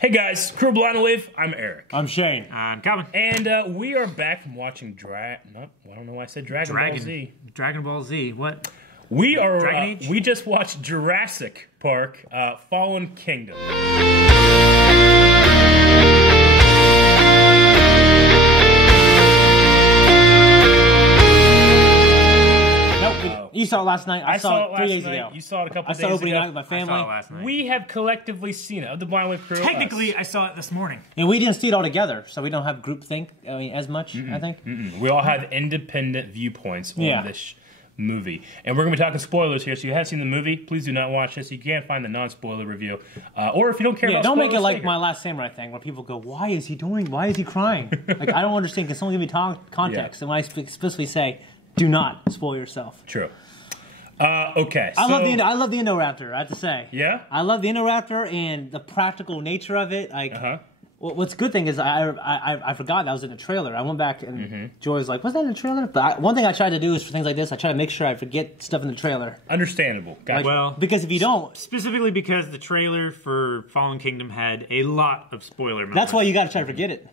Hey guys, Crew Blind Wave. I'm Eric. I'm Shane. I'm Calvin. And we are back from watching I don't know why I said Dragon Ball Z. Dragon Ball Z. What? We are. Dragon Age? We just watched Jurassic Park Fallen Kingdom. You saw it last night. I saw it 3 days night. ago. You saw it a couple I days saw ago. opening night with my I family. saw it last night. We have collectively seen it. Of the Blind Wave crew. Technically, I saw it this morning. And we didn't see it all together, so we don't have groupthink as much, I think. We all have independent viewpoints on this movie. And we're going to be talking spoilers here, so if you have seen the movie, please do not watch this. You can't find the non-spoiler review. Or if you don't care about don't spoilers, make it like My Last Samurai thing, where people go, why is he crying? Like, I don't understand. Can someone give me context? And when I explicitly say, do not spoil yourself. True. Okay. I love the Indoraptor, I have to say. Yeah? I love the Indoraptor and the practical nature of it. Like, what's good thing is I forgot that was in the trailer. I went back and Joy was like, was that in the trailer? But one thing I try to do is for things like this, I try to make sure I forget stuff in the trailer. Understandable. Gotcha. Well, because if you don't... Specifically because the trailer for Fallen Kingdom had a lot of spoiler moments. That's why you got to try to forget it.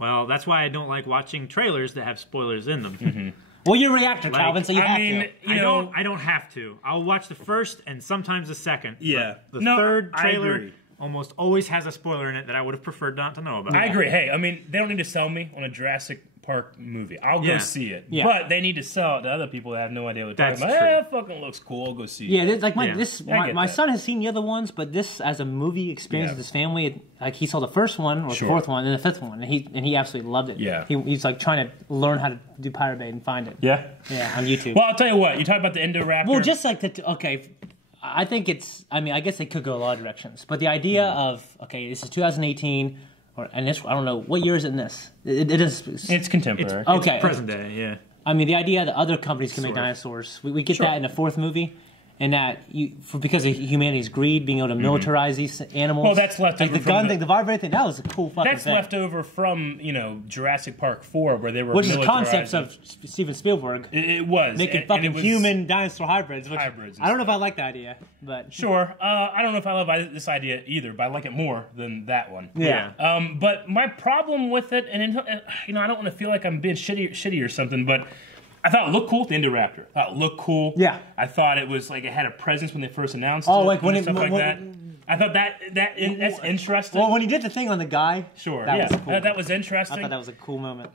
Well, that's why I don't like watching trailers that have spoilers in them. Well, you're a reactor, Calvin, so you have to. I don't have to. I'll watch the first and sometimes the second. Yeah. The third trailer almost always has a spoiler in it that I would have preferred not to know about. I agree. Hey, I mean, they don't need to sell me on a Jurassic Park movie. I'll go see it. Yeah. But they need to sell it to other people that have no idea what they're talking about. It fucking looks cool. I'll go see it. Yeah, like my that. son has seen the other ones, but this as a movie experience with his family, like he saw the first one or the fourth one and the fifth one, and he absolutely loved it. Yeah. He's like trying to learn how to do pirate bait and find it. Yeah? Yeah, on YouTube. Well, I'll tell you what. You talk about the Indoraptor. Well, just like I think it's. I mean, I guess they could go a lot of directions, but the idea of this is 2018, and this I don't know what year is it in this. It is. It's contemporary. It's present day. Yeah. I mean, the idea that other companies can make dinosaurs, we get that in the fourth movie, and that because of humanity's greed, being able to militarize these animals. Well, that's left over the gun thing, the vibrator thing. That was a cool fucking That's thing. left over from Jurassic Park 4, where they were which is the concepts of Steven Spielberg. It was making fucking human dinosaur hybrids. Which hybrids. I don't know if I like the idea, but sure. I don't know if I love this idea either, but I like it more than that one. Yeah. But my problem with it, and I don't want to feel like I'm being shitty or something, but I thought it looked cool with the Indoraptor. I thought it looked cool. Yeah. I thought it was like it had a presence when they first announced it. Oh, like when stuff like that. I thought that's interesting. Well, when he did the thing on the guy, that was cool. That was interesting. I thought that was a cool moment.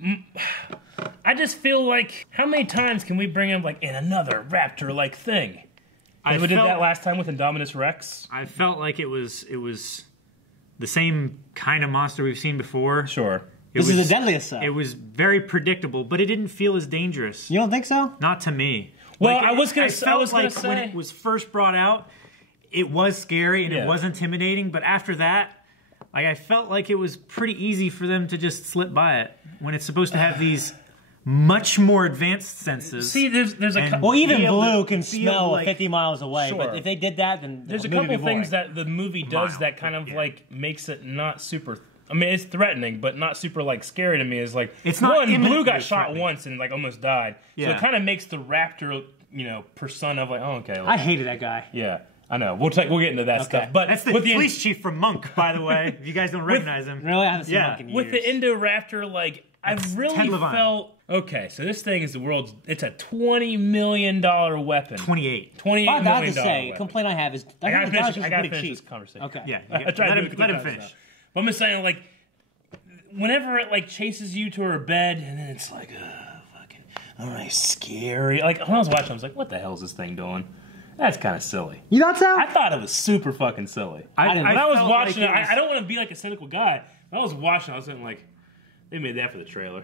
I just feel like, how many times can we bring him like in another raptor-like thing? We did that last time with Indominus Rex. I felt like it was the same kind of monster we've seen before. Sure. This is the deadliest stuff. It was very predictable, but it didn't feel as dangerous. You don't think so? Not to me. Well, like, I was going to say when it was first brought out, it was scary and it was intimidating, but after that, I felt like it was pretty easy for them to just slip by it when it's supposed to have these much more advanced senses. See, there's a well, even Blue can smell 50 miles away, but if they did that, then there's a couple things that the movie does that kind of like makes it not super. I mean, it's threatening, but not super like scary to me. Is like it's not. Blue got shot once and like almost died, so it kind of makes the raptor, persona of like, oh, okay. Like, I hated that guy. Yeah, I know. We'll get into that stuff. But that's the police chief from Monk, by the way. If you guys don't recognize him, really, I haven't seen Monk in years. With the Indoraptor, like I really felt. Okay, so this thing is it's a $20 million weapon. 28. $28 million. I have to say, a complaint I have is I gotta finish this conversation. Okay. Yeah, let him finish. But I'm just saying, like, whenever it like chases you to her bed, and then it's like, fucking, all right, scary. Like when I was watching, I was like, what the hell is this thing doing? That's kind of silly. You thought so? I thought it was super fucking silly. I didn't. When I was watching it, I don't want to be like a cynical guy. When I was watching, I was saying like, they made that for the trailer.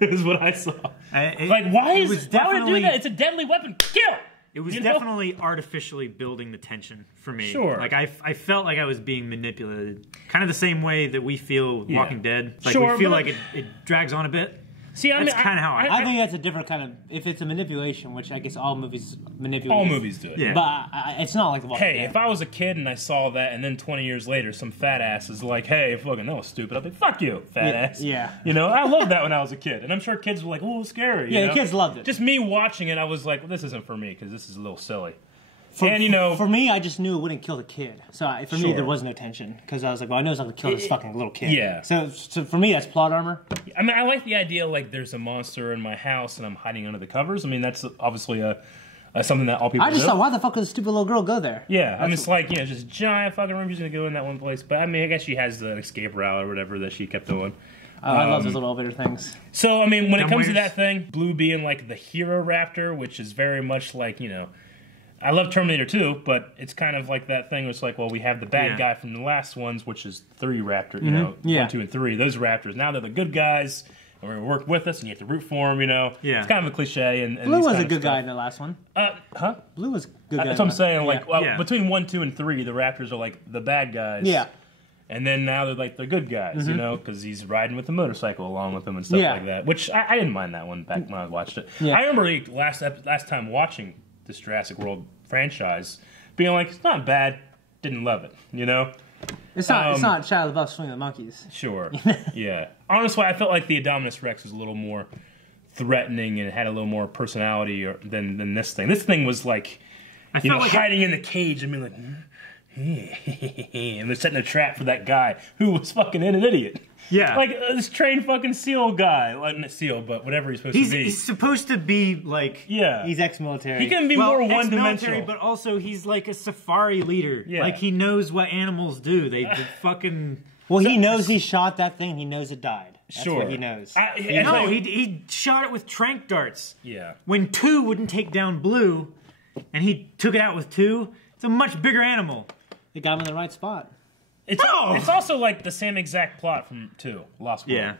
Is what I saw. Like, why would it do that? It's a deadly weapon. Kill! It was definitely artificially building the tension for me. Sure. Like, I felt like I was being manipulated. Kind of the same way that we feel with Walking Dead. Like, we feel like it drags on a bit. See, that's kind of how I think that's a different kind of. If it's a manipulation, which I guess all movies manipulate. All movies do it. Yeah. But it's not like the Walking Dead. If I was a kid and I saw that, and then 20 years later, some fat ass is like, "Hey, fucking that was stupid," I'd be, "Fuck you, fat ass." Yeah. I loved that when I was a kid, and I'm sure kids were like, "Oh, scary." Yeah, the kids loved it. Just me watching it, I was like, "Well, this isn't for me because this is a little silly." For me, I just knew it wouldn't kill the kid. So for me, there was no tension because I was like, well, I know it's not gonna kill this fucking little kid. Yeah. So for me, that's plot armor. I mean, I like the idea like there's a monster in my house and I'm hiding under the covers. I mean, that's obviously something that all people. I just thought, why the fuck does the stupid little girl go there? Yeah, I mean, it's like just giant fucking room. She's gonna go in that one place. But I mean, I guess she has an escape route or whatever that she kept doing. I love those little elevator things. So, I mean, when it comes to that thing, Blue being like the hero raptor, which is very much like, I love Terminator 2, but it's kind of like that thing where it's like, well, we have the bad guy from the last ones, which is 3 Raptor, 1, 2, and 3. Those Raptors, now they're the good guys, and we're going to work with us, and you have to root for them, Yeah. It's kind of a cliche. And Blue was a good guy in the last one. Blue was a good guy. That's what I'm saying. Like, between 1, 2, and 3, the Raptors are like the bad guys. Yeah. And then now they're like the good guys, because he's riding with the motorcycle along with them and stuff like that. Which I didn't mind that one back when I watched it. Yeah. I remember last time watching this Jurassic World franchise, being like, it's not bad, didn't love it, It's not Shia LaBeouf swinging the monkeys. Sure, yeah. Honestly, I felt like the Indominus Rex was a little more threatening and had a little more personality than this thing. This thing was like, hiding in the cage and being like. And they're setting a trap for that guy who was fucking an idiot. Yeah. Like this trained fucking SEAL guy. Well, not SEAL, but whatever he's supposed to be. He's supposed to be like... Yeah. He's ex-military. He can be more one-dimensional. But also he's like a safari leader. Yeah. Like he knows what animals do. They fucking... Well, he knows he shot that thing. He knows it died. That's what he knows. He shot it with tranq darts. Yeah. When 2 wouldn't take down Blue, and he took it out with 2, it's a much bigger animal. They got him in the right spot. It's also like the same exact plot from 2, Lost World. Yeah.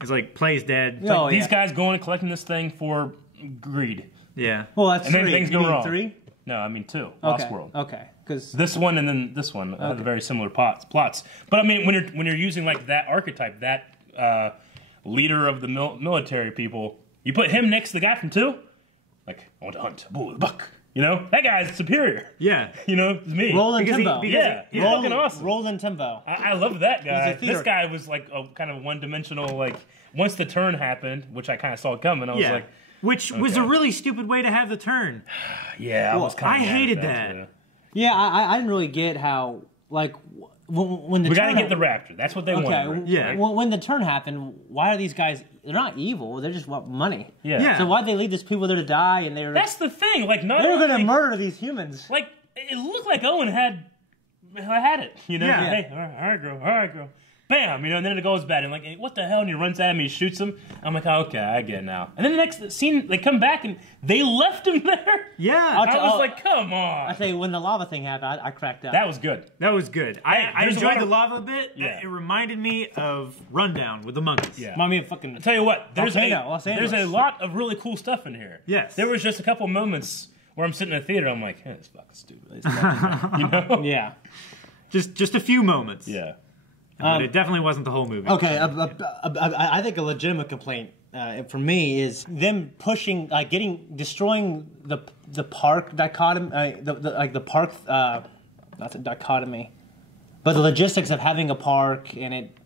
It's like, plays dead. It's like these guys going and collecting this thing for greed. Yeah. Well, that's and 3. then things go wrong. 3? No, I mean 2, Lost World. Okay. Because this one and then this one have very similar plots. But I mean, when you're using like that archetype, that leader of the military people, you put him next to the guy from 2, like, I want to hunt a bull with a buck. That guy's superior. Yeah. It's me. Roland Timbo. He's fucking awesome. Roland Timbo. I love that guy. This guy was like a kind of one-dimensional, like, once the turn happened, which I kind of saw coming, I was like... Which was a really stupid way to have the turn. Yeah, I hated that. Yeah, I didn't really get how, like... When we gotta get the raptor. That's what they want. Yeah. When the turn happened, why are these guys? They're not evil. They just want money. Yeah. So why'd they leave these people there to die? And that's the thing. Like, they were gonna murder these humans. Like, it looked like Owen had it. Yeah. Hey, all right, girl. Bam, and then it goes bad. And like, hey, what the hell? And he runs at me, shoots him. I'm like, okay, I get it now. And then the next scene, they come back and they left him there. Yeah. I was like, come on. I tell you, when the lava thing happened, I cracked up. That was good. I enjoyed the lava bit. Yeah. It reminded me of Rundown with the monkeys. Yeah. Remind me of fucking... I'll tell you what, there's a lot of really cool stuff in here. Yes. There was just a couple moments where I'm sitting in the theater, I'm like, hey, it's fucking stupid. Yeah. Just a few moments. Yeah. But it definitely wasn't the whole movie. Okay, I think a legitimate complaint for me is them pushing, like destroying the park dichotomy, the park, not the dichotomy, but the logistics of having a park and it,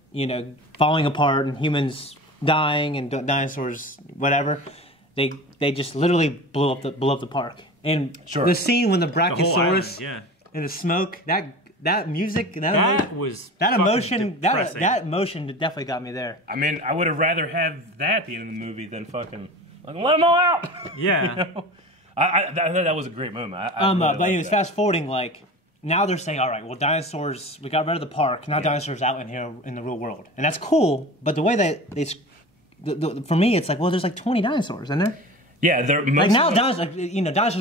falling apart and humans dying and dinosaurs, whatever. They just literally blew up the park. And the scene when the Brachiosaurus and the smoke, that music, that emotion definitely got me there. I mean, I would have rather have that at the end of the movie than fucking like let them all out. Yeah, that was a great moment. But anyways, fast forwarding, like now they're saying, all right, well, dinosaurs, we got rid of the park. Now dinosaurs out in here in the real world, and that's cool. But the way that it's for me, it's like, well, there's like 20 dinosaurs in there. Yeah, they're like now dinosaurs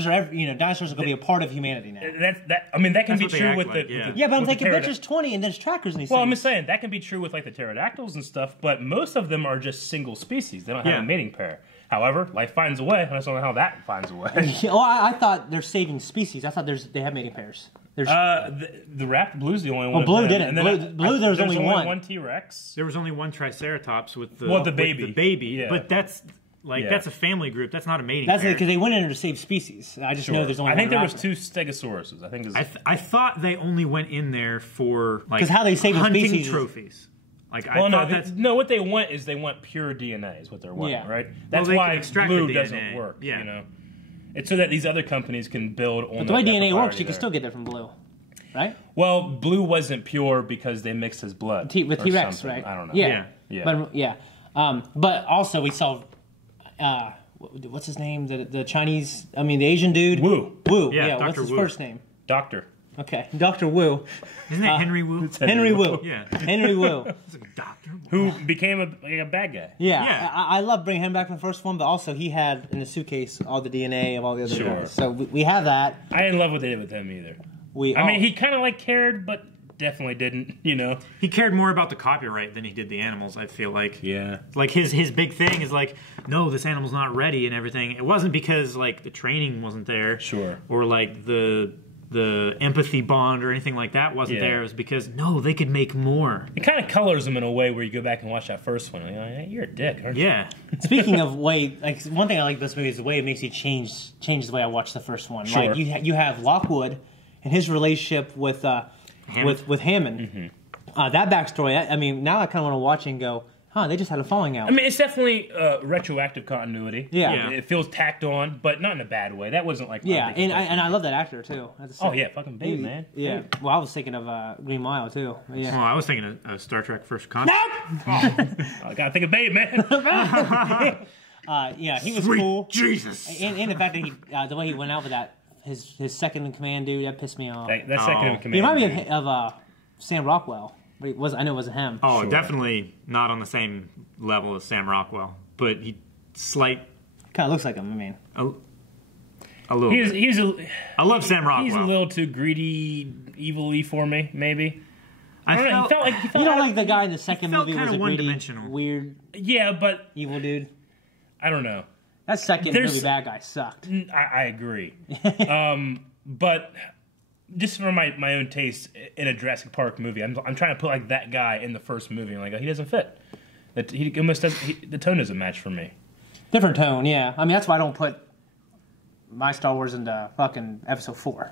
are dinosaurs are going to be a part of humanity now. That can be true with the but I'm thinking, but there's 20 and there's trackers in these things. I'm just saying that can be true with like the pterodactyls and stuff, but most of them are just single species. They don't have a mating pair. However, life finds a way, and I don't know how that finds a way. Well, I thought they're saving species. I thought they have mating pairs. The raptor Blue's the only one. Well, Blue didn't. Blue, there's only one. One T-Rex. There was only one Triceratops with the baby. Yeah. But that's that's a family group. That's not a mating. That's pair. because they went in there to save species. I just know there's only. I think there was 2 Stegosauruses. I thought they only went in there for like how they save hunting species trophies. Like, what they want is they want pure DNA is what they're wanting, right? That's why Blue doesn't work. Yeah. It's so that these other companies can build on. But the way DNA works, you can still get that from Blue, right? Well, Blue wasn't pure because they mixed his blood with T-Rex, right? I don't know. Yeah. But also we saw, what's his name? The Chinese, the Asian dude. Wu. Yeah. What's his first name? Doctor. Okay, Dr. Wu. Isn't it Henry Wu? Henry Wu. Yeah. Henry Wu. It's like Doctor Wu. Who became a bad guy. Yeah. I love bringing him back from the first one, but also he had in the suitcase all the DNA of all the other guys. So we have that. I didn't love what they did with him either. He kind of cared, but definitely didn't, He cared more about the copyright than he did the animals, I feel like. Yeah. Like his big thing is no, this animal's not ready and everything. It wasn't because the training wasn't there. Sure. Or the empathy bond or anything like that wasn't there. It was because, no, they could make more. It kind of colors them in a way where you go back and watch that first one. You're a dick, aren't you? Yeah. Speaking of way, one thing I like about this movie is the way it makes you change the way I watch the first one. Sure. You have Lockwood and his relationship with Hammond. Mm-hmm. That backstory, now I kind of want to watch and go, they just had a falling out. It's definitely retroactive continuity. Yeah. It feels tacked on, but not in a bad way. That wasn't and I love that actor too. Fucking Babe, man. Yeah. Dude. Well, I was thinking of Green Mile too. Yeah. Well, I was thinking of Star Trek First Contact. I gotta think of Babe, man. He was Sweet cool. Jesus. And the fact that the way he went out with that his second in command dude, that pissed me off. That second in command. He reminded me of Sam Rockwell. But I know it wasn't him. Oh, sure. Definitely not on the same level as Sam Rockwell, but he kind of looks like him. A little. I love Sam Rockwell. He's a little too greedy, evil-y for me. Maybe. He felt like the guy in the second movie was a greedy, weird, but evil dude. I don't know. That second movie bad guy sucked. I agree, but. Just for my own taste, in a Jurassic Park movie, I'm trying to put that guy in the first movie. I'm he doesn't fit. He almost doesn't. The tone doesn't match for me. Different tone, yeah. That's why I don't put my Star Wars into fucking Episode 4.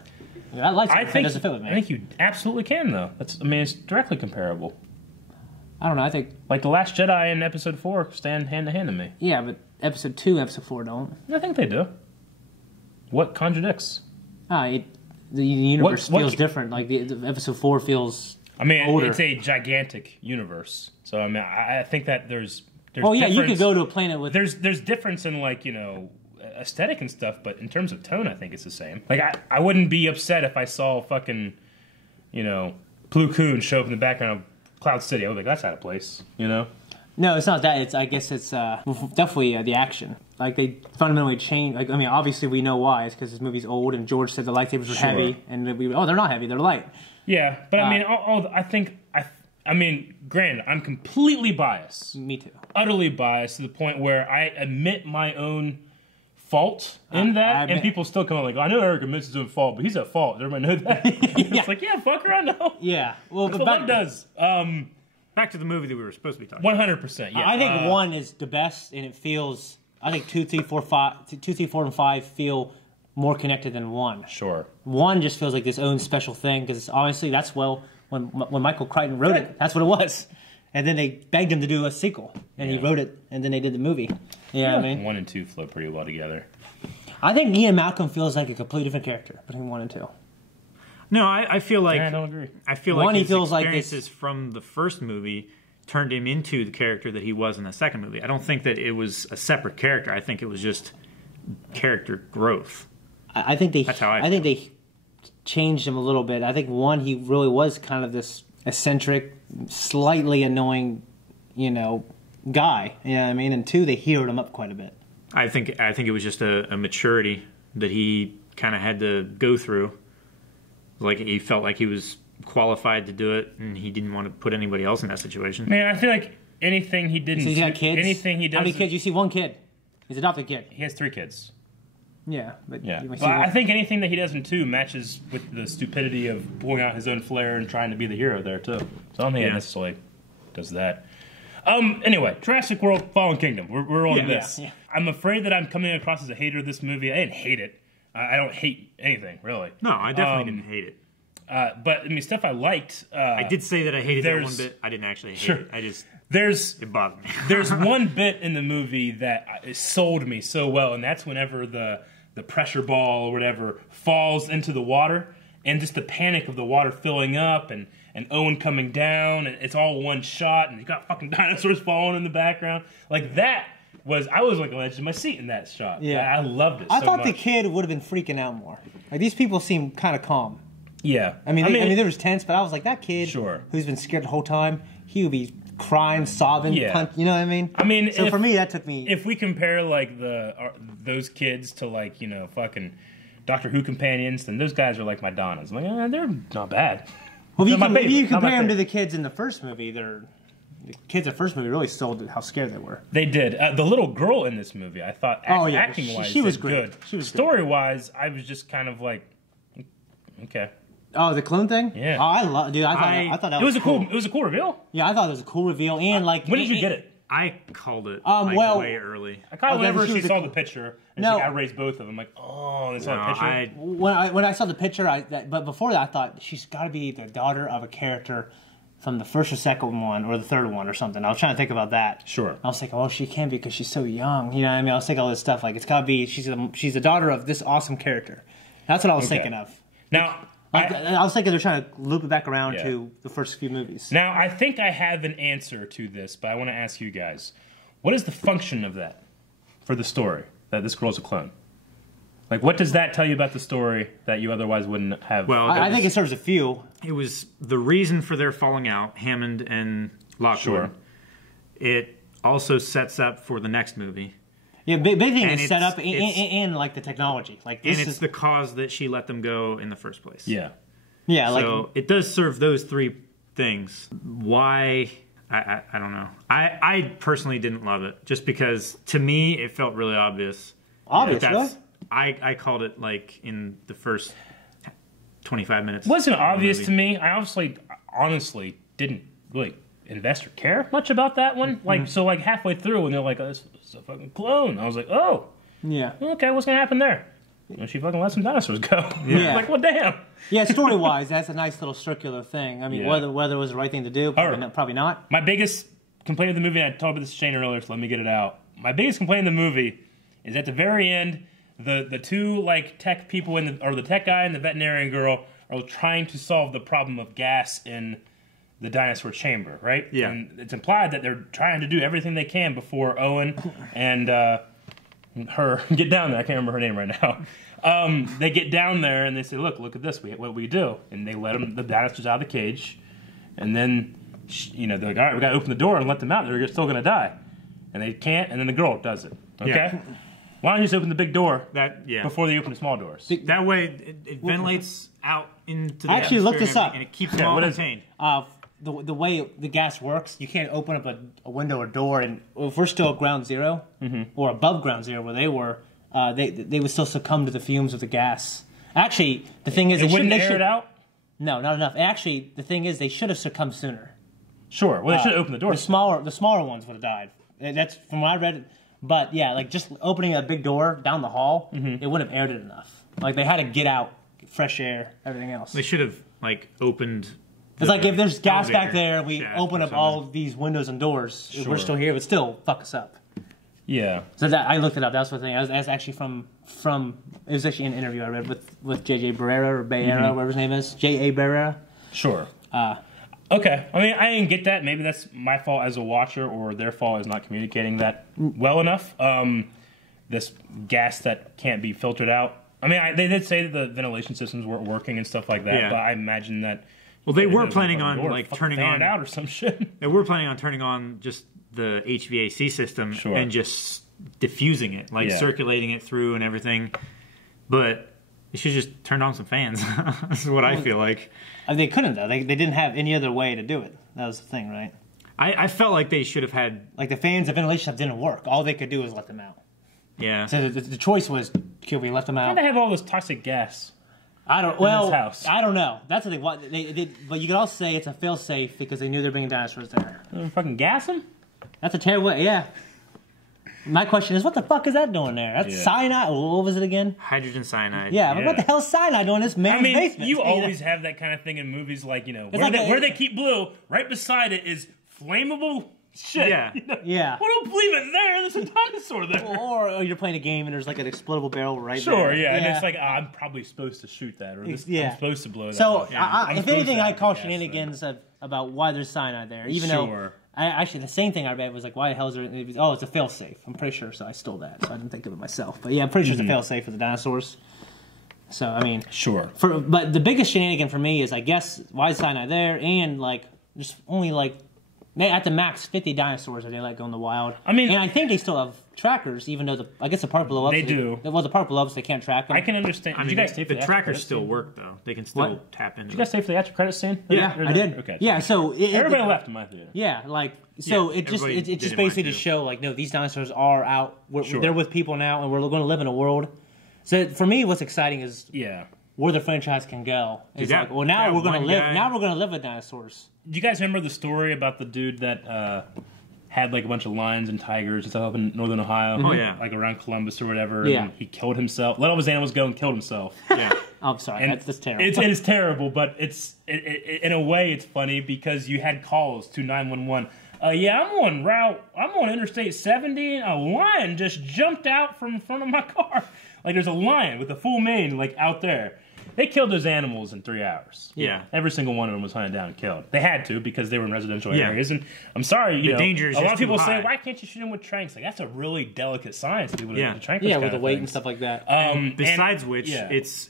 I like it. It doesn't fit with me. I think you absolutely can though. It's directly comparable. I don't know. I think the Last Jedi and Episode 4 stand hand to hand to me. Yeah, but Episode 2 and Episode 4 don't. I think they do. What contradicts? The universe feels different. The Episode 4 feels older. It's a gigantic universe. So I think that there's you could go to a planet with there's difference in aesthetic and stuff, but in terms of tone, I think it's the same. I wouldn't be upset if I saw fucking Plo Koon show up in the background of Cloud City. I was like, that's out of place. No, it's not that. I guess it's definitely the action. They fundamentally changed. Obviously we know why. It's because this movie's old, and George said the lightsabers were heavy, and they're not heavy. They're light. Yeah, but granted, I'm completely biased. Me too. Utterly biased to the point where I admit my own fault in that, and people still come out I know Eric admits his own fault, but he's at fault. Everybody know that. It's fucker, I know. Yeah, well, that's what Love does. Back to the movie that we were supposed to be talking about. 100%, yeah. I think 1 is the best, and it feels... I think 2, 3, 4, and 5 feel more connected than 1. Sure. 1 just feels like its own special thing, because honestly, when Michael Crichton wrote it, that's what it was. And then they begged him to do a sequel, and he wrote it, and then they did the movie. Yeah, 1 and 2 flow pretty well together. I think Ian Malcolm feels like a completely different character between 1 and 2. No, I feel like... I don't agree. I feel like his experiences from the first movie turned him into the character that he was in the second movie. I don't think that it was a separate character. I think it was just character growth. I think they... That's how I think they changed him a little bit. I think 1, he really was kind of this eccentric, slightly annoying, guy. You know what I mean? And 2, they heroed him up quite a bit. I think it was just a maturity that he kind of had to go through. He felt like he was qualified to do it, and he didn't want to put anybody else in that situation. Man, I feel like anything he didn't... So he's got kids? Anything he does... How many kids? You see 1 kid. He's an adopted kid. He has 3 kids. Yeah, but... Yeah. But I think anything that he does in 2 matches with the stupidity of pulling out his own flair and trying to be the hero there, too. So I don't think he necessarily does that. Anyway, Jurassic World Fallen Kingdom. We're on this. Yeah. I'm afraid that I'm coming across as a hater of this movie. I didn't hate it. I don't hate anything, really. No, I definitely didn't hate it. But stuff I liked. I did say that I hated that one bit. I didn't actually hate it. I just it bothered me. There's one bit in the movie that sold me so well, and that's whenever the the pressure ball or whatever falls into the water, and just the panic of the water filling up and Owen coming down, and it's all one shot, and you got fucking dinosaurs falling in the background. Like that was, I was like on the edge of my seat in that shot. Yeah. I loved it. I so thought much. the kid would have been freaking out more. Like these people seem kind of calm. Yeah. I mean, there was tense, but I was like, that kid who's been scared the whole time, he would be crying, sobbing, you know what I mean? I mean, so for me, that took me. If we compare like those kids to like fucking Doctor Who companions, then those guys are like my Donnas. I'm like, they're not bad. Well, if you compare them to the kids in the first movie, the kids in the first movie really sold how scared they were. They did. The little girl in this movie, I thought, acting-wise, she was great. She was story-wise, I was just kind of like, okay. Oh, the clown thing? Yeah. Oh, I thought that was cool. It was a cool reveal. Yeah, I thought it was a cool reveal, and like. When did you get it? I called it way early. I caught it whenever she saw the picture, and I raised both of them. I'm like, oh, they saw the picture. When I saw the picture, but before that, I thought she's got to be the daughter of a character from the first or second one or the third one or something. I was trying to think about that. Sure. I was thinking, well, she can't be because she's so young. You know what I mean? I was thinking all this stuff like it's got to be she's the daughter of this awesome character. That's what I was thinking of. Now. I was thinking they're trying to loop it back around to the first few movies. Now, I think I have an answer to this, but I want to ask you guys. What is the function of that for the story, that this girl's a clone? Like, what does that tell you about the story that you otherwise wouldn't have? Well, I think it serves a few. It was the reason for their falling out, Hammond and Lockwood. Sure. It also sets up for the next movie. Yeah, big thing is set up in like the technology. Like this it's the cause that she let them go in the first place. Yeah. Yeah, so it does serve those three things. Why? I don't know. I personally didn't love it just because to me it felt really obvious. Obvious, really? I called it like in the first 25 minutes. It wasn't obvious to me. I honestly didn't really invest or care much about that one. Like like halfway through when they're like, oh, this is a fucking clone. I was like, oh. Yeah. Okay, what's gonna happen there? And she fucking let some dinosaurs go. Yeah. Like, well, damn. Yeah, story-wise, that's a nice little circular thing. I mean, whether it was the right thing to do, probably not. My biggest complaint of the movie, and I talked about this to Shane earlier, so let me get it out. My biggest complaint of the movie is at the very end, the two like tech people or the tech guy and the veterinarian girl are trying to solve the problem of gas in the dinosaur chamber, right? Yeah. And it's implied that they're trying to do everything they can before Owen and her get down there. I can't remember her name right now. They get down there and they say, look at this. What we do. And they let the dinosaurs out of the cage. And then, they're like, all right, we got to open the door and let them out. They're still going to die. And they can't. And then the girl does it. Okay? Yeah. Why don't you just open the big door before they open the small doors? That way it ventilates out into the I actually looked this up. And it keeps them all contained. The way the gas works, you can't open up a window or door, and if we're still at ground zero or above ground zero where they were, they would still succumb to the fumes of the gas. Actually, the thing is, they wouldn't air it out. No, not enough. Actually, the thing is, they should have succumbed sooner. Sure. Well, they should have opened the door. The smaller ones would have died. That's from what I read. But yeah, like just opening a big door down the hall, it wouldn't have aired it enough. Like they had to get out, fresh air, everything else. They should have opened. It's like if there's gas back there, we open up all these windows and doors. If we're still here, it would still fuck us up. Yeah. So that I looked it up. That's the thing. That's actually from. It was actually an interview I read with J.J. Barrera or Barrera, whatever his name is. J.A. Barrera. Sure. Okay. I mean, I didn't get that. Maybe that's my fault as a watcher, or their fault is not communicating that well enough. This gas that can't be filtered out. I mean, they did say that the ventilation systems weren't working and stuff like that, but I imagine that. Well, they were planning on turning on it out or some shit. They were planning on turning on just the HVAC system and just diffusing it, circulating it through and everything. But they should just turn on some fans. That's what I feel like. They couldn't though. They didn't have any other way to do it. That was the thing, right? I felt like they should have had the fans, the ventilation stuff didn't work. All they could do was let them out. Yeah. So the choice was, could we let them out? Why do they have all this toxic gas? I don't know. That's the thing. But you could also say it's a fail-safe because they knew they're bringing dinosaurs there. Fucking gas them? That's a terrible. Yeah. My question is, what the fuck is that doing there? That's cyanide. What was it again? Hydrogen cyanide. Yeah, but what the hell is cyanide doing in this man's basement? You always have that kind of thing in movies, where they keep blue. Right beside it is flammable shit. Yeah. Yeah. I don't believe it there. There's a dinosaur there. Or you're playing a game and there's like an explodable barrel right there. Sure, yeah. And it's like, I'm probably supposed to shoot that, or this, I'm supposed to blow that So, up. if anything, I call shenanigans about why there's cyanide there. Even though, actually, the same thing I read was like, why the hell is there... Oh, it's a failsafe. I'm pretty sure, so I stole that, so I didn't think of it myself. But yeah, I'm pretty sure it's a failsafe for the dinosaurs. So, I mean... Sure. But the biggest shenanigan for me is, I guess, why is cyanide there? And, like, there's only, like... At the max, 50 dinosaurs are they let go in the wild. I mean... And I think they still have trackers, even though I guess the part below us... They do. Well, the part below us, they can't track them. I can understand. I mean, the trackers still work, though. They can still tap into Did you guys stay for the after credit scene? Yeah, I did. Okay. Yeah, so... Everybody left in my theater. Yeah, like... So it just basically to show, like, no, these dinosaurs are out. They're with people now, and we're going to live in a world. So for me, what's exciting is... Yeah. Where the franchise can go. It's like, well, now we're going to live. Now we're going to live with dinosaurs. Do you guys remember the story about the dude that had like a bunch of lions and tigers and stuff up in northern Ohio? Oh yeah, like around Columbus or whatever. Yeah, and he killed himself. Let all his animals go and killed himself. Yeah. I'm sorry, that's terrible. It is terrible, but in a way it's funny because you had calls to 911. Yeah, I'm on Interstate 70. A lion just jumped out from in front of my car. Like there's a lion with a full mane like out there. They killed those animals in 3 hours. Yeah. Every single one of them was hunted down and killed. They had to because they were in residential areas. And I'm sorry, you know, danger is a lot of people too say, high. why can't you shoot them with tranks? Like, that's a really delicate science to people to trank with the weight and stuff like that. Besides which, it's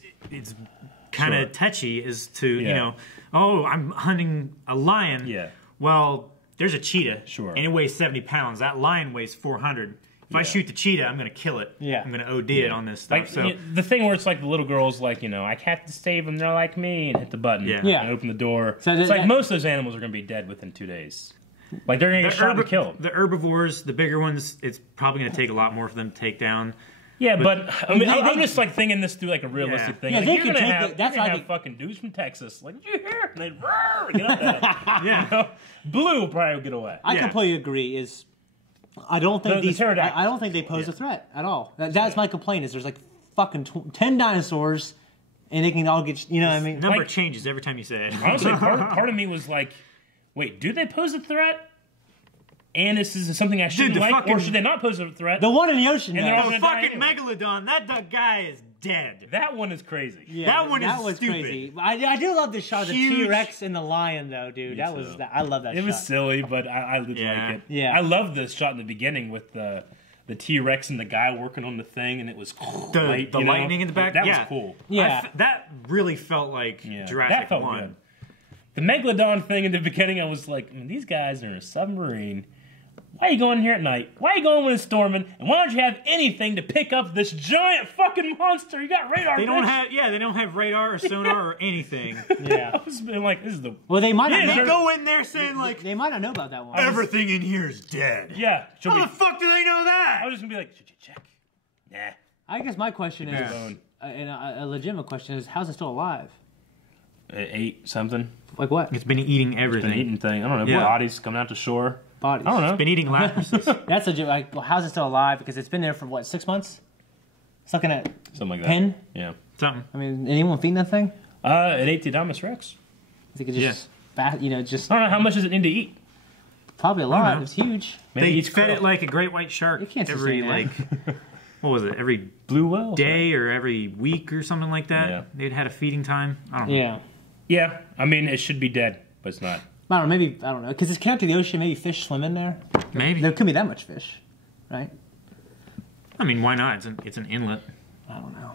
kind of touchy as to, you know, oh, I'm hunting a lion. Yeah. Well, there's a cheetah. Sure. And it weighs 70 pounds. That lion weighs 400. If I shoot the cheetah, I'm going to kill it. Yeah. I'm going to OD it on this stuff. Like, so the thing where it's like the little girl's like, you know, I have to save them, they're like me, and hit the button and open the door. So it's like most of those animals are going to be dead within 2 days. Like they're going to get shot and killed. The herbivores, the bigger ones, it's probably going to take a lot more for them to take down. Yeah, but I mean, I'm just like thinking this through like a realistic thing. Yeah, like, they you're can gonna take have, have fucking dudes from Texas. Like, did you hear? And they'd get up there. Yeah. You know? Blue will probably get away. I completely agree. I don't think I don't think they pose a threat at all. That's my complaint. Is there's like fucking 10 dinosaurs, and they can all get. You know what I mean? Number changes every time you say it. Honestly, part of me was like, wait, do they pose a threat? And this is something I shouldn't like, or should they not pose a threat? The one in the ocean, and the fucking megalodon. That guy is dead. That one is crazy. Yeah, that one is stupid. Crazy. I do love the shot of the T-Rex and the lion, though, dude. I love that. It was silly, but I like it. Yeah, I love the shot in the beginning with the T-Rex and the guy working on the thing, and it was the lightning in the back. That was cool. Yeah, that really felt like Jurassic felt One. Good. The megalodon thing in the beginning, I was like, these guys are in a submarine. Why are you going here at night? Why are you going when it's storming? And why don't you have anything to pick up this giant fucking monster? You got radar. They don't have radar or sonar or anything. Yeah, I was like, this is the. Well, they might not. They go in there saying like, they might not know about that one. Everything in here is dead. Yeah. How the fuck do they know that? I was just gonna be like, should you check? Nah. I guess my question is, and a legitimate question is, how's it still alive? It ate something. Like what? It's been eating everything. It's been eating thing. I don't know. Bodies coming out to shore. Bodies. I don't know. It's been eating lapras. That's legit. Like, well, how's it still alive? Because it's been there for what, 6 months? It's looking at something like that. 10? Yeah. Something. I mean, anyone feeding that thing? It ate the Dinosaurus Rex. I think it just, just. I don't know how much does it need to eat. Probably a lot. It's huge. Maybe they fed it like a great white shark. You can't every like, what was it? Every blue whale day or every week or something like that. Yeah. They'd had a feeding time. I don't know. Yeah. Yeah. I mean, it should be dead, but it's not. I don't know, maybe, I don't know, because it's connected to the ocean, maybe fish swim in there. Maybe. There could be that much fish, right? I mean, why not? It's an inlet. I don't know.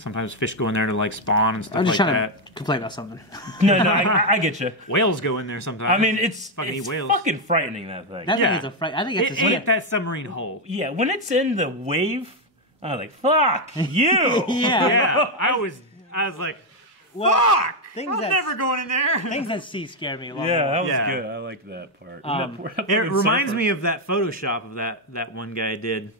Sometimes fish go in there to like spawn and stuff like that. I'm just trying to complain about something. No, I get you. Whales go in there sometimes. I mean, it's whales. fucking frightening, that thing. That thing is a fright. I think it's it ate that submarine whole. Yeah, when it's in the wave, I was like, fuck you. Yeah. I was like, fuck! I'm never going in there. Things at sea scare me a lot. Yeah, that was good. I like that part. It reminds me of that Photoshop of that one guy did,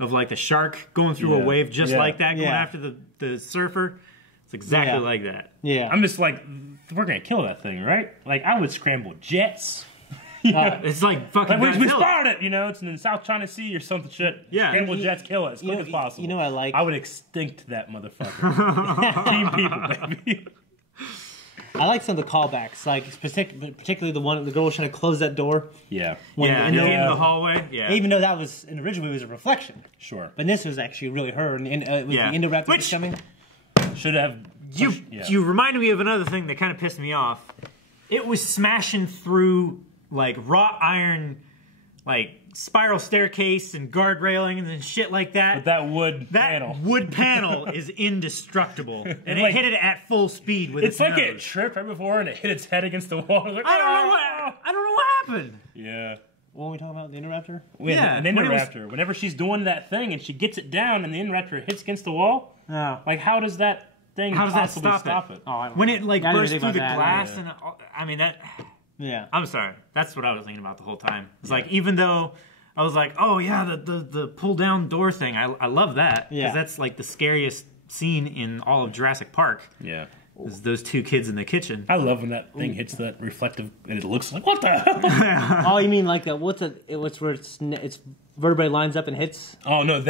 of like the shark going through a wave just like that, going after the surfer. It's exactly like that. Yeah. I'm just like, we're going to kill that thing, right? Like, I would scramble jets. It's like fucking we spotted it, you know, it's in the South China Sea or something shit. Yeah. Scramble jets, kill it as quick as possible. You know what I like? I would extinct that motherfucker. Team people, baby. I like some of the callbacks, like particularly the girl was trying to close that door. Yeah. In the hallway. Yeah. Even though that was in the original movie was a reflection. Sure. But this was actually really her, and it was the Indoraptor was coming. Should have. You reminded me of another thing that kind of pissed me off. It was smashing through like wrought iron, like spiral staircase and guard railings and shit like that. But that wood panel is indestructible, and it hit it at full speed with its like nose. it tripped right before and it hit its head against the wall. Like, I don't know what happened. Yeah. What were we talking about? The Indoraptor? Yeah, an Indoraptor. Whenever she's doing that thing and she gets it down and the Indoraptor hits against the wall, like how does that thing possibly stop it? Oh, I don't when know. it like bursts through the glass and I mean that. Yeah. I'm sorry. That's what I was thinking about the whole time. It's like even though I was like, oh yeah, the pull down door thing. I love that because that's like the scariest scene in all of Jurassic Park. Yeah. Is those two kids in the kitchen. I love when that thing hits that reflective and it looks like what the hell? Oh, you mean like that? What's where it's vertebrae lines up and hits? Oh no,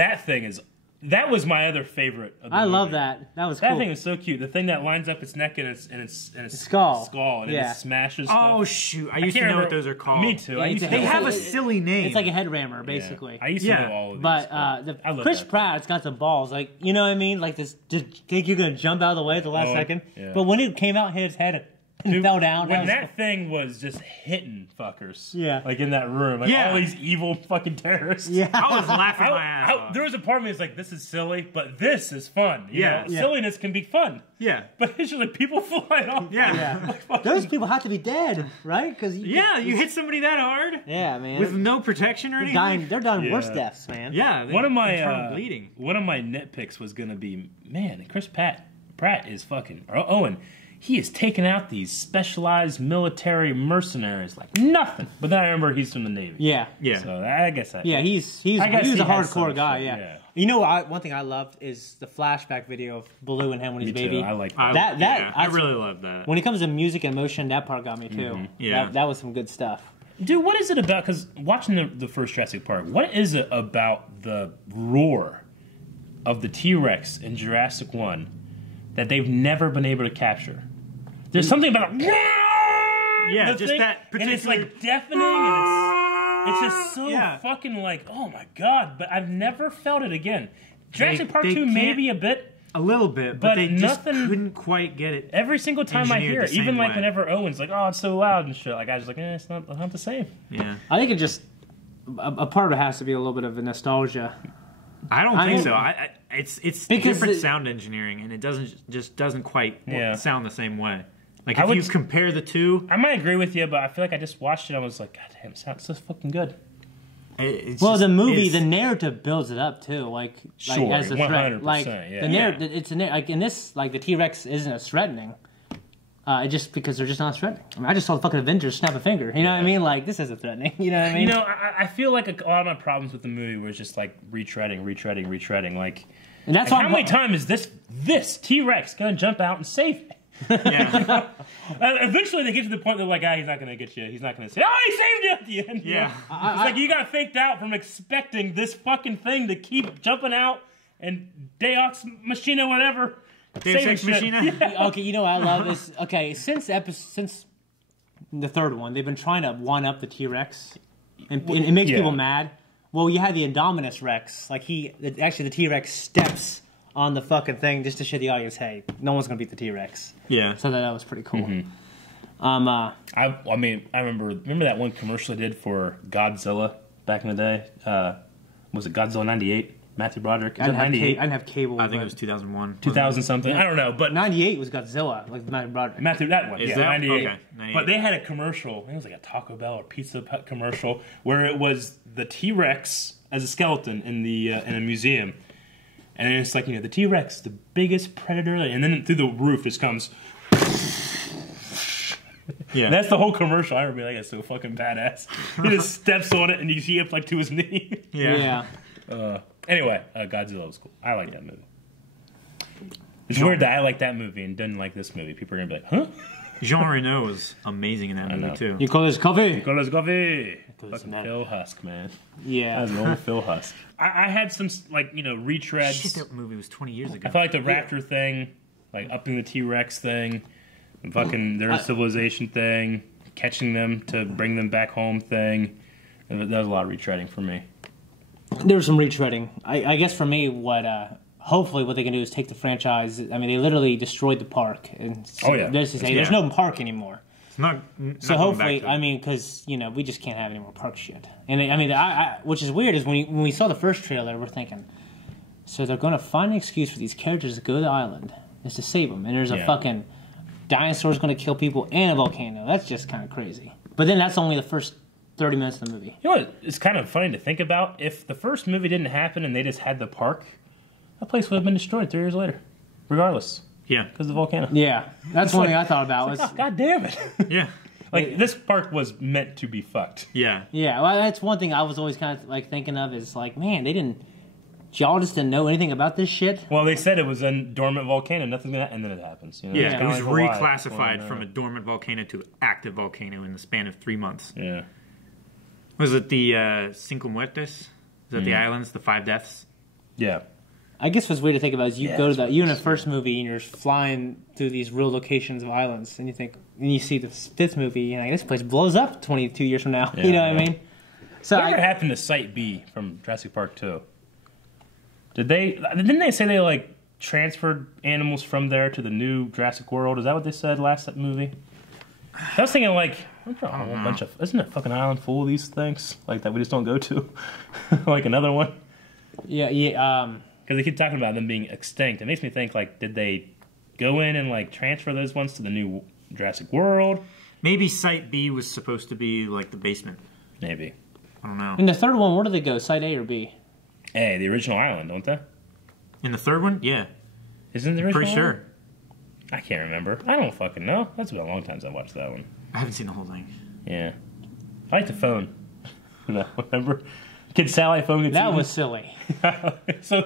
that was my other favorite. Of the movie. Love that. That was that cool. thing is so cute. The thing that lines up its neck and its skull, and it smashes. Oh stuff. shoot! I used to know what those are called. Me too. Yeah, they have a silly name. It's like a head rammer, basically. I used to know all of these. But Chris Pratt's got some balls. Like, you know what I mean? Like this, just think you're gonna jump out of the way at the last second. Yeah. But when it came out, hit his head and fell down. When that thing was just hitting fuckers. Yeah. Like in that room. Like all these evil fucking terrorists. Yeah. I was laughing my ass off. There was a part of me that's like, this is silly, but this is fun. You know? Silliness can be fun. Yeah. But it's just like people flying off. Yeah. Like, those people have to be dead, right? Because you hit somebody that hard. Yeah, man. With no protection or anything. They're dying worse deaths, man. Yeah. One of my bleeding. One of my nitpicks was gonna be, man, Chris Pratt is fucking Owen. He is taking out these specialized military mercenaries like nothing. But then I remember he's from the Navy. Yeah. Yeah. So I guess that. Yeah, he's a hardcore guy. Yeah. You know, one thing I loved is the flashback video of Baloo and him when he's a baby. I like that. I really love that. When it comes to music and emotion, that part got me too. Mm-hmm. Yeah. That was some good stuff. Dude, what is it about? Because watching the first Jurassic Park, what is it about the roar of the T-Rex in Jurassic 1 that they've never been able to capture? There's something about just thing, that particular... and it's like deafening, and it's just so fucking like, oh my god! But I've never felt it again. Jurassic Park 2 maybe a bit, a little bit, but they just couldn't quite get it. Every single time I hear it, even like whenever Owen's like, oh, it's so loud and shit, like I was like, it's not the same. Yeah, I think it just a part of it has to be a little bit of a nostalgia. I don't think so. It's different sound engineering, and it doesn't quite sound the same way. Like if you compare the two, I might agree with you, but I feel like I just watched it. I was like, God damn, it sounds so fucking good. The movie, the narrative builds it up too. Like as a threat, 100%, like the narrative. It's like in this, like the T-Rex isn't as threatening. It just because they're just not threatening. I mean, I just saw the fucking Avengers snap a finger. You know what I mean? Like this isn't threatening. You know what I mean? You know, I feel like a lot of my problems with the movie was just like retreading. Like, and that's how many times is this T-Rex gonna jump out and save me? Yeah. Eventually, they get to the point that like, he's not gonna get you. He's not gonna say, "Oh, he saved you" at the end. Yeah. It's like you got faked out from expecting this fucking thing to keep jumping out and Deus Machina, whatever. Deus Ex Machina. Yeah. Okay, you know what I love this. Okay, since the third one, they've been trying to one up the T-Rex, and it makes people mad. Well, you had the Indominus Rex. Like the T-Rex steps on the fucking thing just to show the audience, hey, no one's gonna beat the T-Rex. Yeah. So that was pretty cool. Mm-hmm. I mean, I remember that one commercial I did for Godzilla back in the day. Was it Godzilla '98? Matthew Broderick. I didn't have cable. I think it was 2001. 2000 something. I don't know, but '98 was Godzilla, like Matthew Broderick. That one. Is that? 98. Okay, 98. But they had a commercial. I think it was like a Taco Bell or Pizza Hut commercial where it was the T-Rex as a skeleton in a museum. And it's like, the T-Rex, the biggest predator, and then through the roof just comes. Yeah, that's the whole commercial. I remember like, that's so fucking badass. He just steps on it and you see it like to his knee. Yeah. Anyway, Godzilla was cool. I like that movie. It's weird that I like that movie and didn't like this movie. People are gonna be like, huh? Jean Reno was amazing in that movie too. You call this coffee? Fucking Phil Husk, man. Yeah. That was an old Phil Husk. I had some, retreads. Shit, that movie was 20 years ago. I felt like the raptor thing, like upping the T-Rex thing. And fucking their civilization thing, catching them to bring them back home thing. That was a lot of retreading for me. There was some retreading. I guess for me, hopefully what they can do is take the franchise. I mean, they literally destroyed the park. And so there's no park anymore. It's not so hopefully, I mean, because we just can't have any more park shit. And which is weird is when we saw the first trailer, we're thinking, so they're going to find an excuse for these characters to go to the island is to save them, and there's a fucking dinosaur's going to kill people and a volcano. That's just kind of crazy. But then that's only the first 30 minutes of the movie. You know what? It's kind of funny to think about. If the first movie didn't happen and they just had the park, that place would have been destroyed 3 years later, regardless. Yeah, because of the volcano. Yeah, that's one thing I thought about. Was God damn it. Yeah. Like, this park was meant to be fucked. Yeah. Yeah, well, that's one thing I was always kind of, like, thinking of is, like, man, y'all just didn't know anything about this shit? Well, they said it was a dormant volcano, nothing gonna, and then it happens. You know? Yeah, it was reclassified from a dormant volcano to active volcano in the span of 3 months. Yeah. Was it the Cinco Muertes? Is that the islands, the 5 deaths? Yeah. I guess what's weird to think about is you in the first movie and you're flying through these real locations of islands, and you see the 5th movie, and this place blows up 22 years from now. Yeah, you know what I mean? So whatever happened to Site B from Jurassic Park 2? Didn't they say they like transferred animals from there to the new Jurassic World? Is that what they said last movie? I was thinking like, isn't a fucking island full of these things like that we just don't go to, like another one? Yeah. Because they keep talking about them being extinct. It makes me think, like, did they go in and, like, transfer those ones to the new Jurassic World? Maybe Site B was supposed to be, like, the basement. Maybe. I don't know. In the third one, where do they go? Site A or B? A, the original island, don't they? In the third one? Yeah. Isn't the original Pretty sure. I can't remember. I don't fucking know. That's been a long time since I watched that one. I haven't seen the whole thing. Yeah. I like the phone. Remember? Kid satellite phone gets eaten. Was silly. So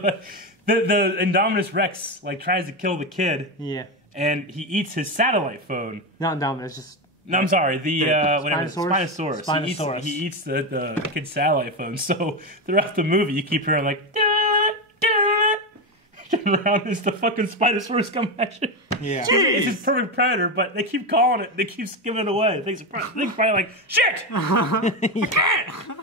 the Indominus Rex like tries to kill the kid. Yeah. And he eats his satellite phone. Not Indominus, just... No, I'm sorry. The Spinosaurus. Spinosaurus. He eats the kid's satellite phone. So throughout the movie, you keep hearing like, da, da. Turn around, it's the fucking Spinosaurus coming at you. Yeah. It's his perfect predator, but they keep calling it. They keep giving it away. They're probably like, shit. I can't.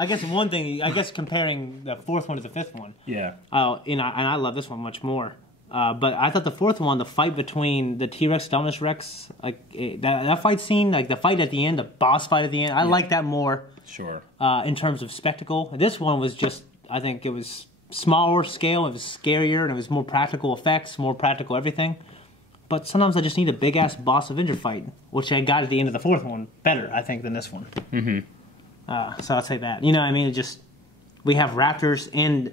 I guess one thing, comparing the 4th one to the 5th one. Yeah. And I love this one much more. But I thought the 4th one, the fight between the T-Rex, Indominus Rex, like that fight scene, like the fight at the end, the boss fight at the end, I like that more. Sure. In terms of spectacle. This one was just, I think it was smaller scale, it was scarier, and it was more practical effects, more practical everything. But sometimes I just need a big-ass boss Avenger fight, which I got at the end of the 4th one better, I think, than this one. Mm-hmm. So I'd say that. You know what I mean? We have raptors and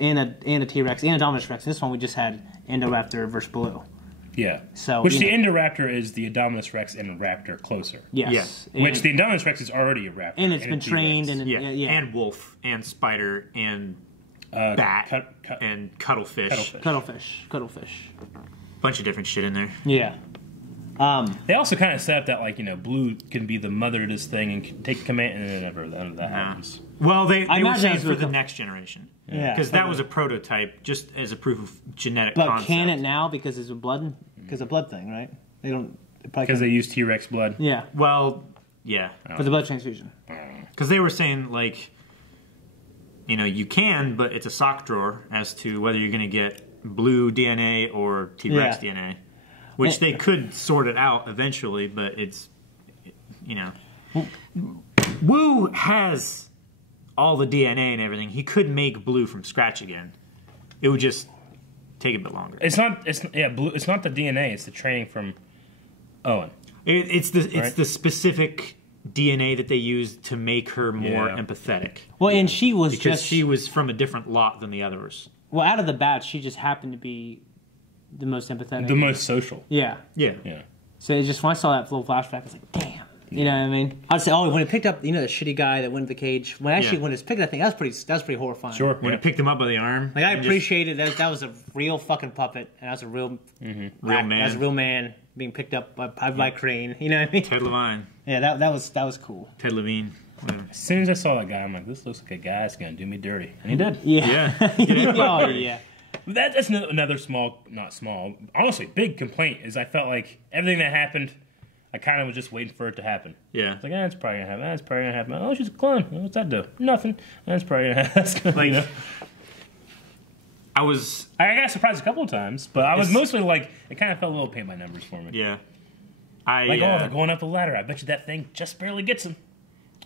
a T-Rex and a Indominus Rex. This one we just had Indoraptor versus Blue. Yeah. So which the Indoraptor is the Indominus Rex and a raptor closer. Yes. Yeah. Which the Indominus Rex is already a raptor. And it's been trained. And wolf and spider and bat and cuttlefish. Cuttlefish. Bunch of different shit in there. Yeah. They also kind of set up that, like, Blue can be the mother of this thing and can take command, and then none of that happens. Well, they were saying for the next generation. Yeah. Because that was a prototype, just as a proof of genetic but concept. But can it now because it's a blood thing, right? They don't... Because they use T-Rex blood? Yeah. Well, yeah. For the blood transfusion. Because they were saying, like, you can, but it's a sock drawer as to whether you're going to get Blue DNA or T-Rex DNA. Which they could sort it out eventually, but it's, Wu has all the DNA and everything. He could make Blue from scratch again. It would just take a bit longer. It's not the DNA. It's the training from Owen. It's the specific DNA that they used to make her more empathetic. Well, and she was she was from a different lot than the others. Well, out of the batch, she just happened to be the most empathetic. The most social. Yeah. So it just, when I saw that little flashback, I was like, damn. You know what I mean? I'd say, when it picked up, the shitty guy that went in the cage. When it picked that thing, that was pretty horrifying. Sure. When it picked him up by the arm. Like, I appreciated that was a real fucking puppet, and that was a real real man. That was a real man being picked up by Crane. You know what I mean? Ted Levine. Yeah, that was cool. Ted Levine. Whatever. As soon as I saw that guy, I'm like, this looks like a guy that's gonna do me dirty, and he did. Yeah. Oh yeah. That's another not small, honestly, big complaint is I felt like everything that happened, I kind of was just waiting for it to happen. Yeah. It's like, it's probably going to happen. It's probably going to happen. Oh, she's a clone. What's that do? Nothing. That's probably going to happen. Like, you know? I got surprised a couple of times, but I was mostly like, it kind of felt a little paint by numbers for me. Yeah. They're going up the ladder. I bet you that thing just barely gets him.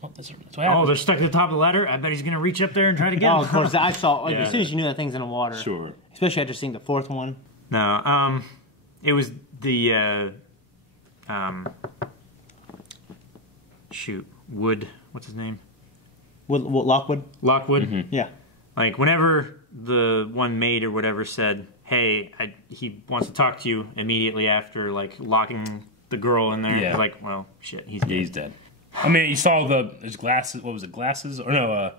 Oh, that's what happens. Oh, they're stuck at the top of the ladder. I bet he's going to reach up there and try to get him. Oh, of course. I saw, like, as soon as you knew that thing's in the water. Sure. Especially after seeing the fourth one. No, it was the, Wood, what's his name? Lockwood? Lockwood? Mm-hmm. Yeah. Like, whenever the one maid or whatever said, hey, he wants to talk to you immediately after, like, locking the girl in there. Yeah. Like, well, shit, he's dead. I mean, you saw his glasses, what was it, glasses? Or no,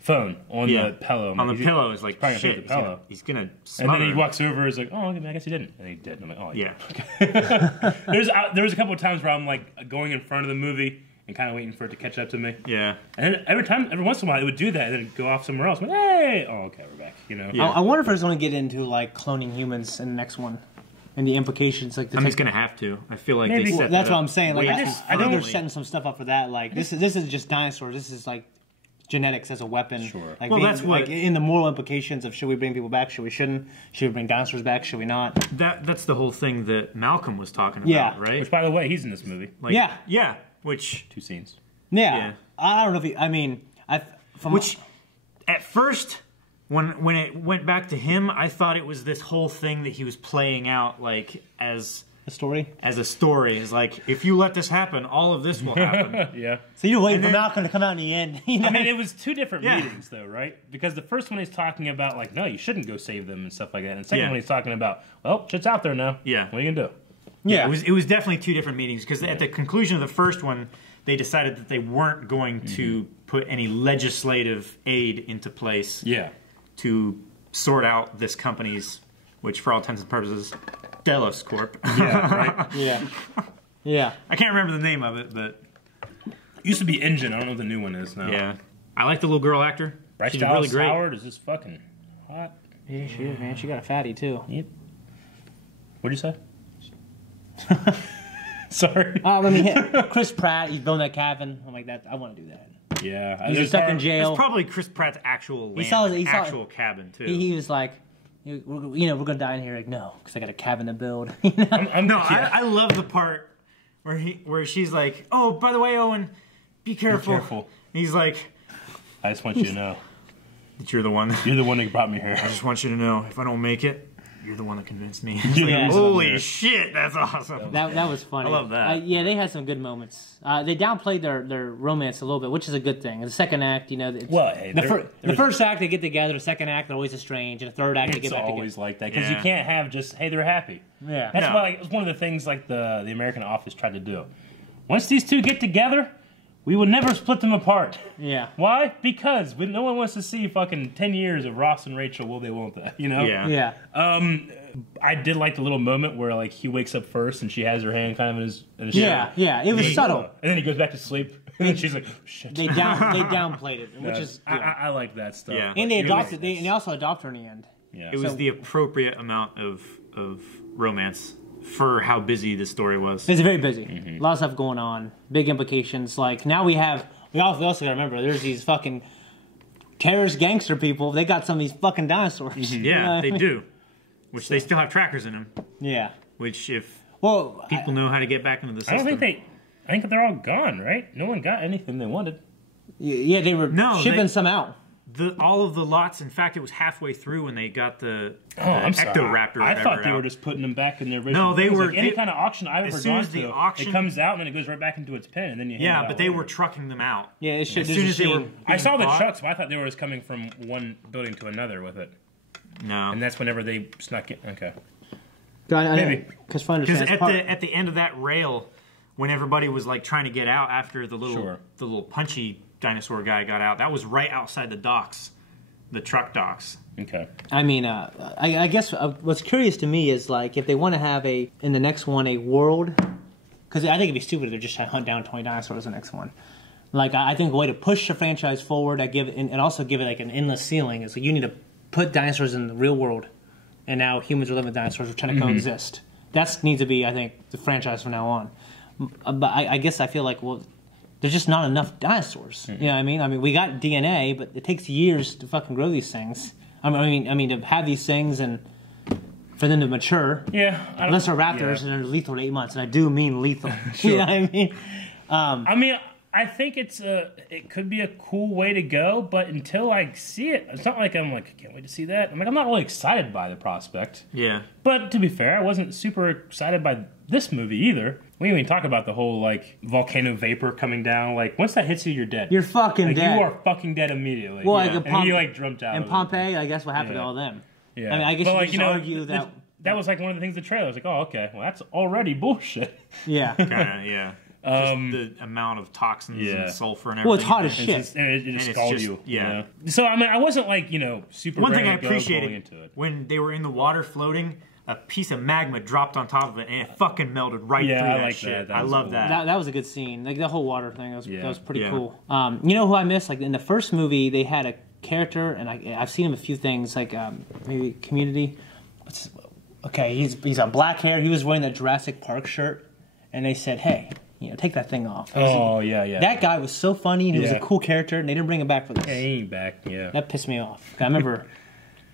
phone on the pillow. On the pillow is like, shit, he's gonna smother. And then he walks over, he's like, oh, I guess he didn't. And he did. And I'm like, oh, yeah. There was a couple of times where I'm like going in front of the movie and kind of waiting for it to catch up to me. Yeah. And then every once in a while, it would do that and then it'd go off somewhere else. I'm like, hey! Oh, okay, we're back, you know? Yeah. I wonder if it's going to get into, like, cloning humans in the next one. And the implications, like, he's gonna have to. I feel like Maybe. they set that's that what I'm saying. Like, I think they're early. setting some stuff up for that. Like, this is just dinosaurs. This is like genetics as a weapon. Sure. Like, Well, that's what- like in the moral implications of should we bring people back? Should we shouldn't? Should we bring dinosaurs back? Should we not? That's the whole thing that Malcolm was talking about, Yeah. right? Which, by the way, he's in this movie. Like, Yeah. Yeah. Which 2 scenes. Yeah. I don't know if I mean, at first, when it went back to him, I thought it was this whole thing that he was playing out like as a story. As a story, is like, if you let this happen, all of this will happen. Yeah. So you're waiting for Malcolm to come out in the end. You know? I mean, it was 2 different meetings, though, right? Because the first one he's talking about, like, no, you shouldn't go save them and stuff like that. And the second one he's talking about, well, shit's out there now. Yeah. What are you going to do? Yeah, it was definitely 2 different meetings, because at the conclusion of the first one, they decided that they weren't going to put any legislative aid into place to sort out this company's, which for all intents and purposes, Delos Corp. Yeah, right? Yeah. I can't remember the name of it, but It used to be Engine. I don't know what the new one is now. yeah. I like the little girl actor. Bryce She's Dallas really great. Howard is just fucking hot. Yeah, she is, man. She got a fatty, too. Yep. What'd you say? Sorry. I mean, Chris Pratt, he's building that cabin. I'm like, I want to do that. Yeah. He's stuck in jail. It's probably Chris Pratt's actual cabin, too. He was like, we're going to die in here. Like, no, because I got a cabin to build. I love the part where she's like, oh, by the way, Owen, be careful. Be careful. And he's like, I just want you to know that you're the one. You're the one that brought me here. I just want you to know, if I don't make it, you're the one that convinced me. Yeah. Holy shit, that's awesome. That was funny. I love that. Yeah, they had some good moments. They downplayed their romance a little bit, which is a good thing. The second act, you know, the first act they get together. The second act they're always estranged, and the third act they get back together. It's always like that because you can't have just they're happy. Yeah, that's why it was one of the things like the American Office tried to do. Once these 2 get together, we will never split them apart. Yeah. Why? Because no one wants to see fucking 10 years of Ross and Rachel. Will they? Won't they? You know? Yeah. I did like the little moment where like he wakes up first and she has her hand kind of in his Yeah. It was subtle. And then he goes back to sleep. And then she's like, oh, shit. They downplayed it, which is good. I like that stuff. Yeah. And they also adopt her in the end. Yeah. It was the appropriate amount of romance for how busy the story was. It's very busy. A lot of stuff going on. Big implications. Like, now we also gotta remember, there's these fucking terrorist gangster people. They got some of these fucking dinosaurs. Yeah, they do. Which they still have trackers in them. Yeah. Which, if people know how to get back into the system. I think they're all gone, right? No one got anything they wanted. Yeah, they were shipping some out. All of the lots, in fact, it was halfway through when they got the Ectoraptor. I thought they were just putting them back in their original. No, they were like any kind of auction I've ever gone to. Auction, it comes out and then it goes right back into its pen, and then you hand it out but they were trucking them out. Yeah, as soon as they were. I saw the trucks, but I thought they were just coming from one building to another with it. No, and that's whenever they snuck it. Okay, maybe because at the end of that rail, when everybody was like trying to get out after the little punchy dinosaur guy got out, that was right outside the docks. The truck docks. Okay. I mean, I guess what's curious to me is, like, if they want to have in the next one, a world, because I think it'd be stupid if they just hunt down 20 dinosaurs in the next one. Like, I think a way to push the franchise forward, and also give it like an endless ceiling, is like you need to put dinosaurs in the real world, and now humans are living with dinosaurs. We're trying to coexist. That needs to be, I think, the franchise from now on. But I guess I feel like, well, there's just not enough dinosaurs. You know what I mean? I mean, we got DNA, but it takes years to fucking grow these things. I mean, to have these things and for them to mature. Yeah. Unless they're raptors and they're lethal in 8 months, and I do mean lethal. Sure. You know what I mean? I think it could be a cool way to go, but until I see it, it's not like I'm like, I can't wait to see that. I'm not really excited by the prospect. Yeah. But to be fair, I wasn't super excited by this movie either. We didn't even talk about the whole, like, volcano vapor coming down. Like, once that hits you, you're dead. You're fucking dead. You are fucking dead immediately. Well, yeah. And you, like, jumped out. In Pompeii, I guess what happened to all them. Yeah. I mean, I guess you could argue that... That was, like, one of the things in the trailer. I was like, oh, okay. Well, that's already bullshit. Yeah. Kinda, yeah. Just the amount of toxins and sulfur and everything. Well, it's hot as shit. It just scalds you. Yeah. So, I mean, I wasn't, like, super One thing I ready to go appreciated, going into it. when they were in the water floating, a piece of magma dropped on top of it, and it fucking melted right through that like shit. that. I love cool. that. That was a good scene. Like, the whole water thing, that was pretty Yeah. cool. You know who I miss? Like, in the first movie, they had a character, and I've seen him a few things, like, maybe Community. Okay, he's a black hair. He was wearing the Jurassic Park shirt, and they said, hey, take that thing off. Yeah. That guy was so funny, and he was a cool character, and they didn't bring him back for this. Yeah, he ain't back, yeah. That pissed me off. I remember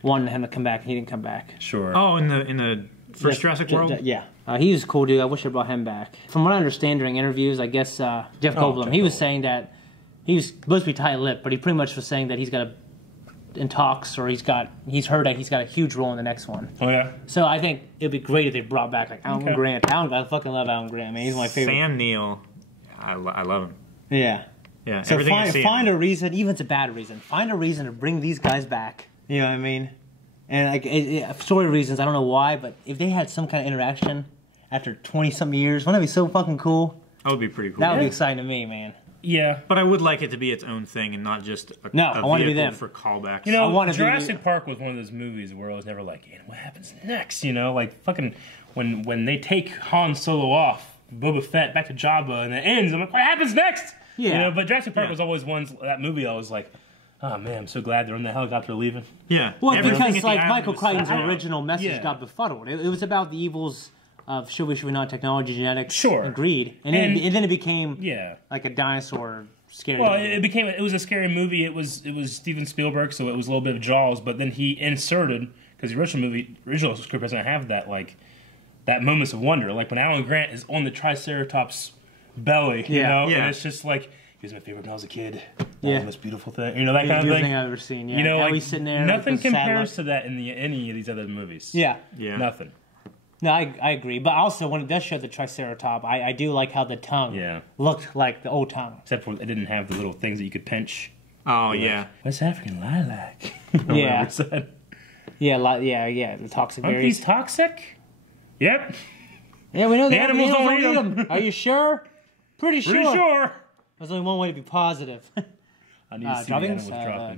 wanting him to come back, and he didn't come back. Sure. Oh, in the first Jurassic World? Yeah. He was a cool dude. I wish I brought him back. From what I understand during interviews, I guess Jeff Goldblum, he was saying that he was supposed to be tight-lipped, but he pretty much was saying that he's got in talks, or he's heard that he's got a huge role in the next one. Oh, yeah? So I think it'd be great if they brought back, like, Alan Grant. I fucking love Alan Grant. I mean, he's my favorite. Sam Neill. I love him. Yeah. Yeah. So find a reason, even if it's a bad reason, find a reason to bring these guys back. You know what I mean? And like for story reasons, I don't know why, but if they had some kind of interaction after 20-something years, wouldn't that be so fucking cool? That would be pretty cool. That would be exciting to me, man. Yeah. But I would like it to be its own thing and not just a I want to be them for callbacks. Jurassic Park was one of those movies where I was never like, what happens next? Like fucking when they take Han Solo off, Boba Fett back to Jabba, and it ends, I'm like, what happens next? Yeah. But Jurassic Park was always that movie I was like, oh man, I'm so glad they're in the helicopter leaving. Yeah. Well, because like Michael Crichton's original message got befuddled. It was about the evils of should we not, technology, genetics, and greed, and then it became like a dinosaur scary. Well, it was a scary movie. It was Steven Spielberg, so it was a little bit of Jaws, but then he inserted, because the original script doesn't have that moments of wonder, like when Alan Grant is on the Triceratops belly, and it's just like, he was my favorite when I was a kid. The most beautiful thing, that kind of thing. I've ever seen. Yeah, like, he's sitting there. Nothing compares to that in any of these other movies. Yeah. Nothing. No, I agree. But also, when it does show the Triceratops, I do like how the tongue looked like the old tongue. Except for it didn't have the little things that you could pinch. Oh, yeah. West African lilac. Yeah. The toxic berries. Aren't these toxic? Yep. Yeah, we know the animals don't eat them. Are you sure? Pretty sure. There's only one way to be positive. I need to see the animals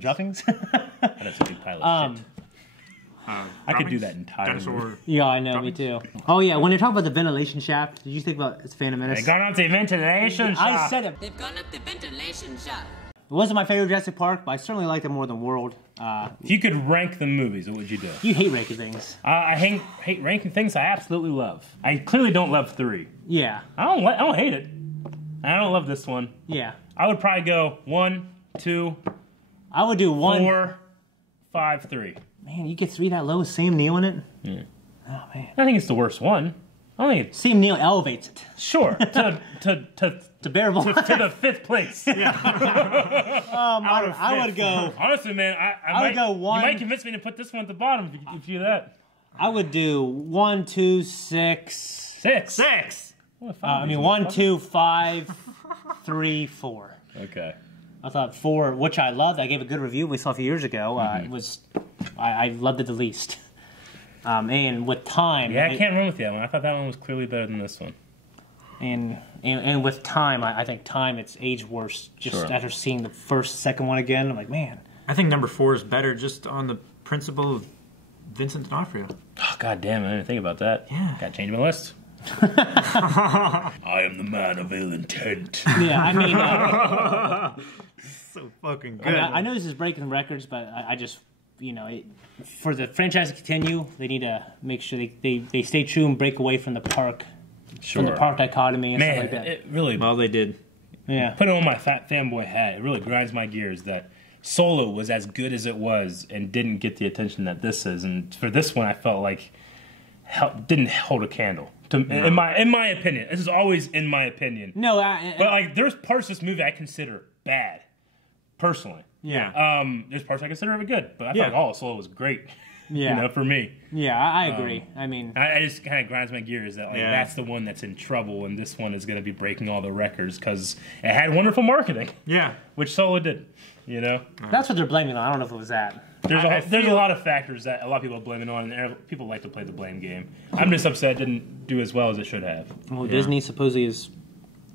droppings. That's a good pilot shit. I could do that entirely. Yeah, I know, me too. Oh yeah, when they talk about the ventilation shaft, did you think about it's Phantom Menace? They've gone up the ventilation shaft. I said it. They've gone up the ventilation shaft. It wasn't my favorite Jurassic Park, but I certainly liked it more than World. If you could rank the movies, what would you do? You hate ranking things. I hate ranking things I absolutely love. I clearly don't love 3. Yeah. I don't hate it. I don't love this one. Yeah. I would probably go 1, 2. I would do 1, 4, 5, 3. Man, you get 3 that low with Sam Neill in it? Yeah. Oh, man. I think it's the worst one. I think Sam Neill elevates it. Sure. To bearable. To the 5th place. Yeah. I would go... Honestly, man, I would go 1... You might convince me to put this one at the bottom if you do that. I would do 1, 2, 6... 6? 1, 2, 5, 3, 4. Okay. I thought 4, which I loved. I gave a good review we saw a few years ago. I loved it the least. And with time... Yeah, I can't run with that one. I thought that one was clearly better than this one. And with time, I think time, it's aged worse. Just after seeing the second one again, I'm like, man. I think number 4 is better just on the principle of Vincent D'Onofrio. Oh, God damn, I didn't think about that. Yeah. Gotta change my list. I am the man of ill intent. Yeah, I mean... so fucking good. I know this is breaking records, but for the franchise to continue, they need to make sure they stay true and break away from the park, from the park dichotomy and stuff like that. It really. Well, they did. Yeah. Putting on my fat fanboy hat, it really grinds my gears that Solo was as good as it was and didn't get the attention that this is. And for this one, I felt like didn't hold a candle. In my opinion, this is always in my opinion. No, but like there's parts of this movie I consider bad, personally. Yeah. There's parts I consider it good, but I felt like all Solo was great. Yeah. For me. Yeah, I agree. I mean, I just kind of grinds my gears that that's the one that's in trouble, and this one is going to be breaking all the records because it had wonderful marketing. Yeah. Which Solo did. That's what they're blaming on. I don't know if it was that. There's a lot of factors that a lot of people are blaming on, and people like to play the blame game. I'm just upset it didn't do as well as it should have. Well, Disney supposedly is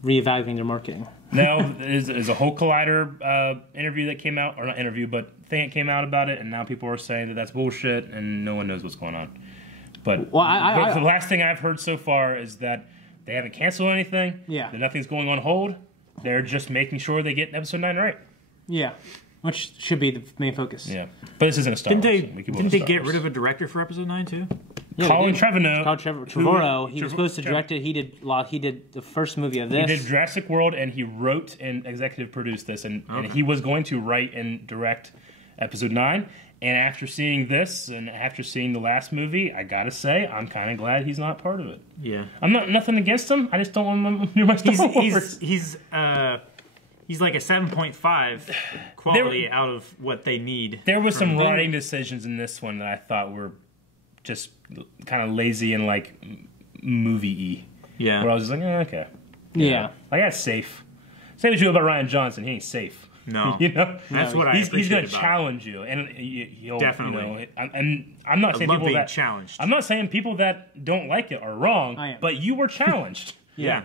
reevaluating their marketing. No, there's a whole Collider interview that came out, or not interview, but thing that came out about it, and now people are saying that that's bullshit, and no one knows what's going on. But the last thing I've heard so far is that they haven't canceled anything. Yeah. That nothing's going on hold. They're just making sure they get episode 9 right. Yeah. Which should be the main focus. Yeah. But this isn't a Star Wars. Didn't they get rid of a director for episode 9 too? Yeah, Colin Trevorrow. He was supposed to direct it. He did the first movie of this. He did Jurassic World, and he wrote and executive produced this, and he was going to write and direct episode 9. And after seeing this, and after seeing the last movie, I gotta say, I'm kind of glad he's not part of it. Yeah. I'm nothing against him. I just don't want him near my Star Wars. He's like a 7.5 quality out of what they need. There was some writing decisions in this one that I thought were just kind of lazy and like movie-y. Yeah. Where I was just like, okay. Yeah. Like, that's safe. Say what you about Ryan Johnson. He ain't safe. No. That's what I appreciate He's going to about challenge you. And he'll, definitely. And I'm not saying people that... challenged. I'm not saying people that don't like it are wrong, but you were challenged. Yeah.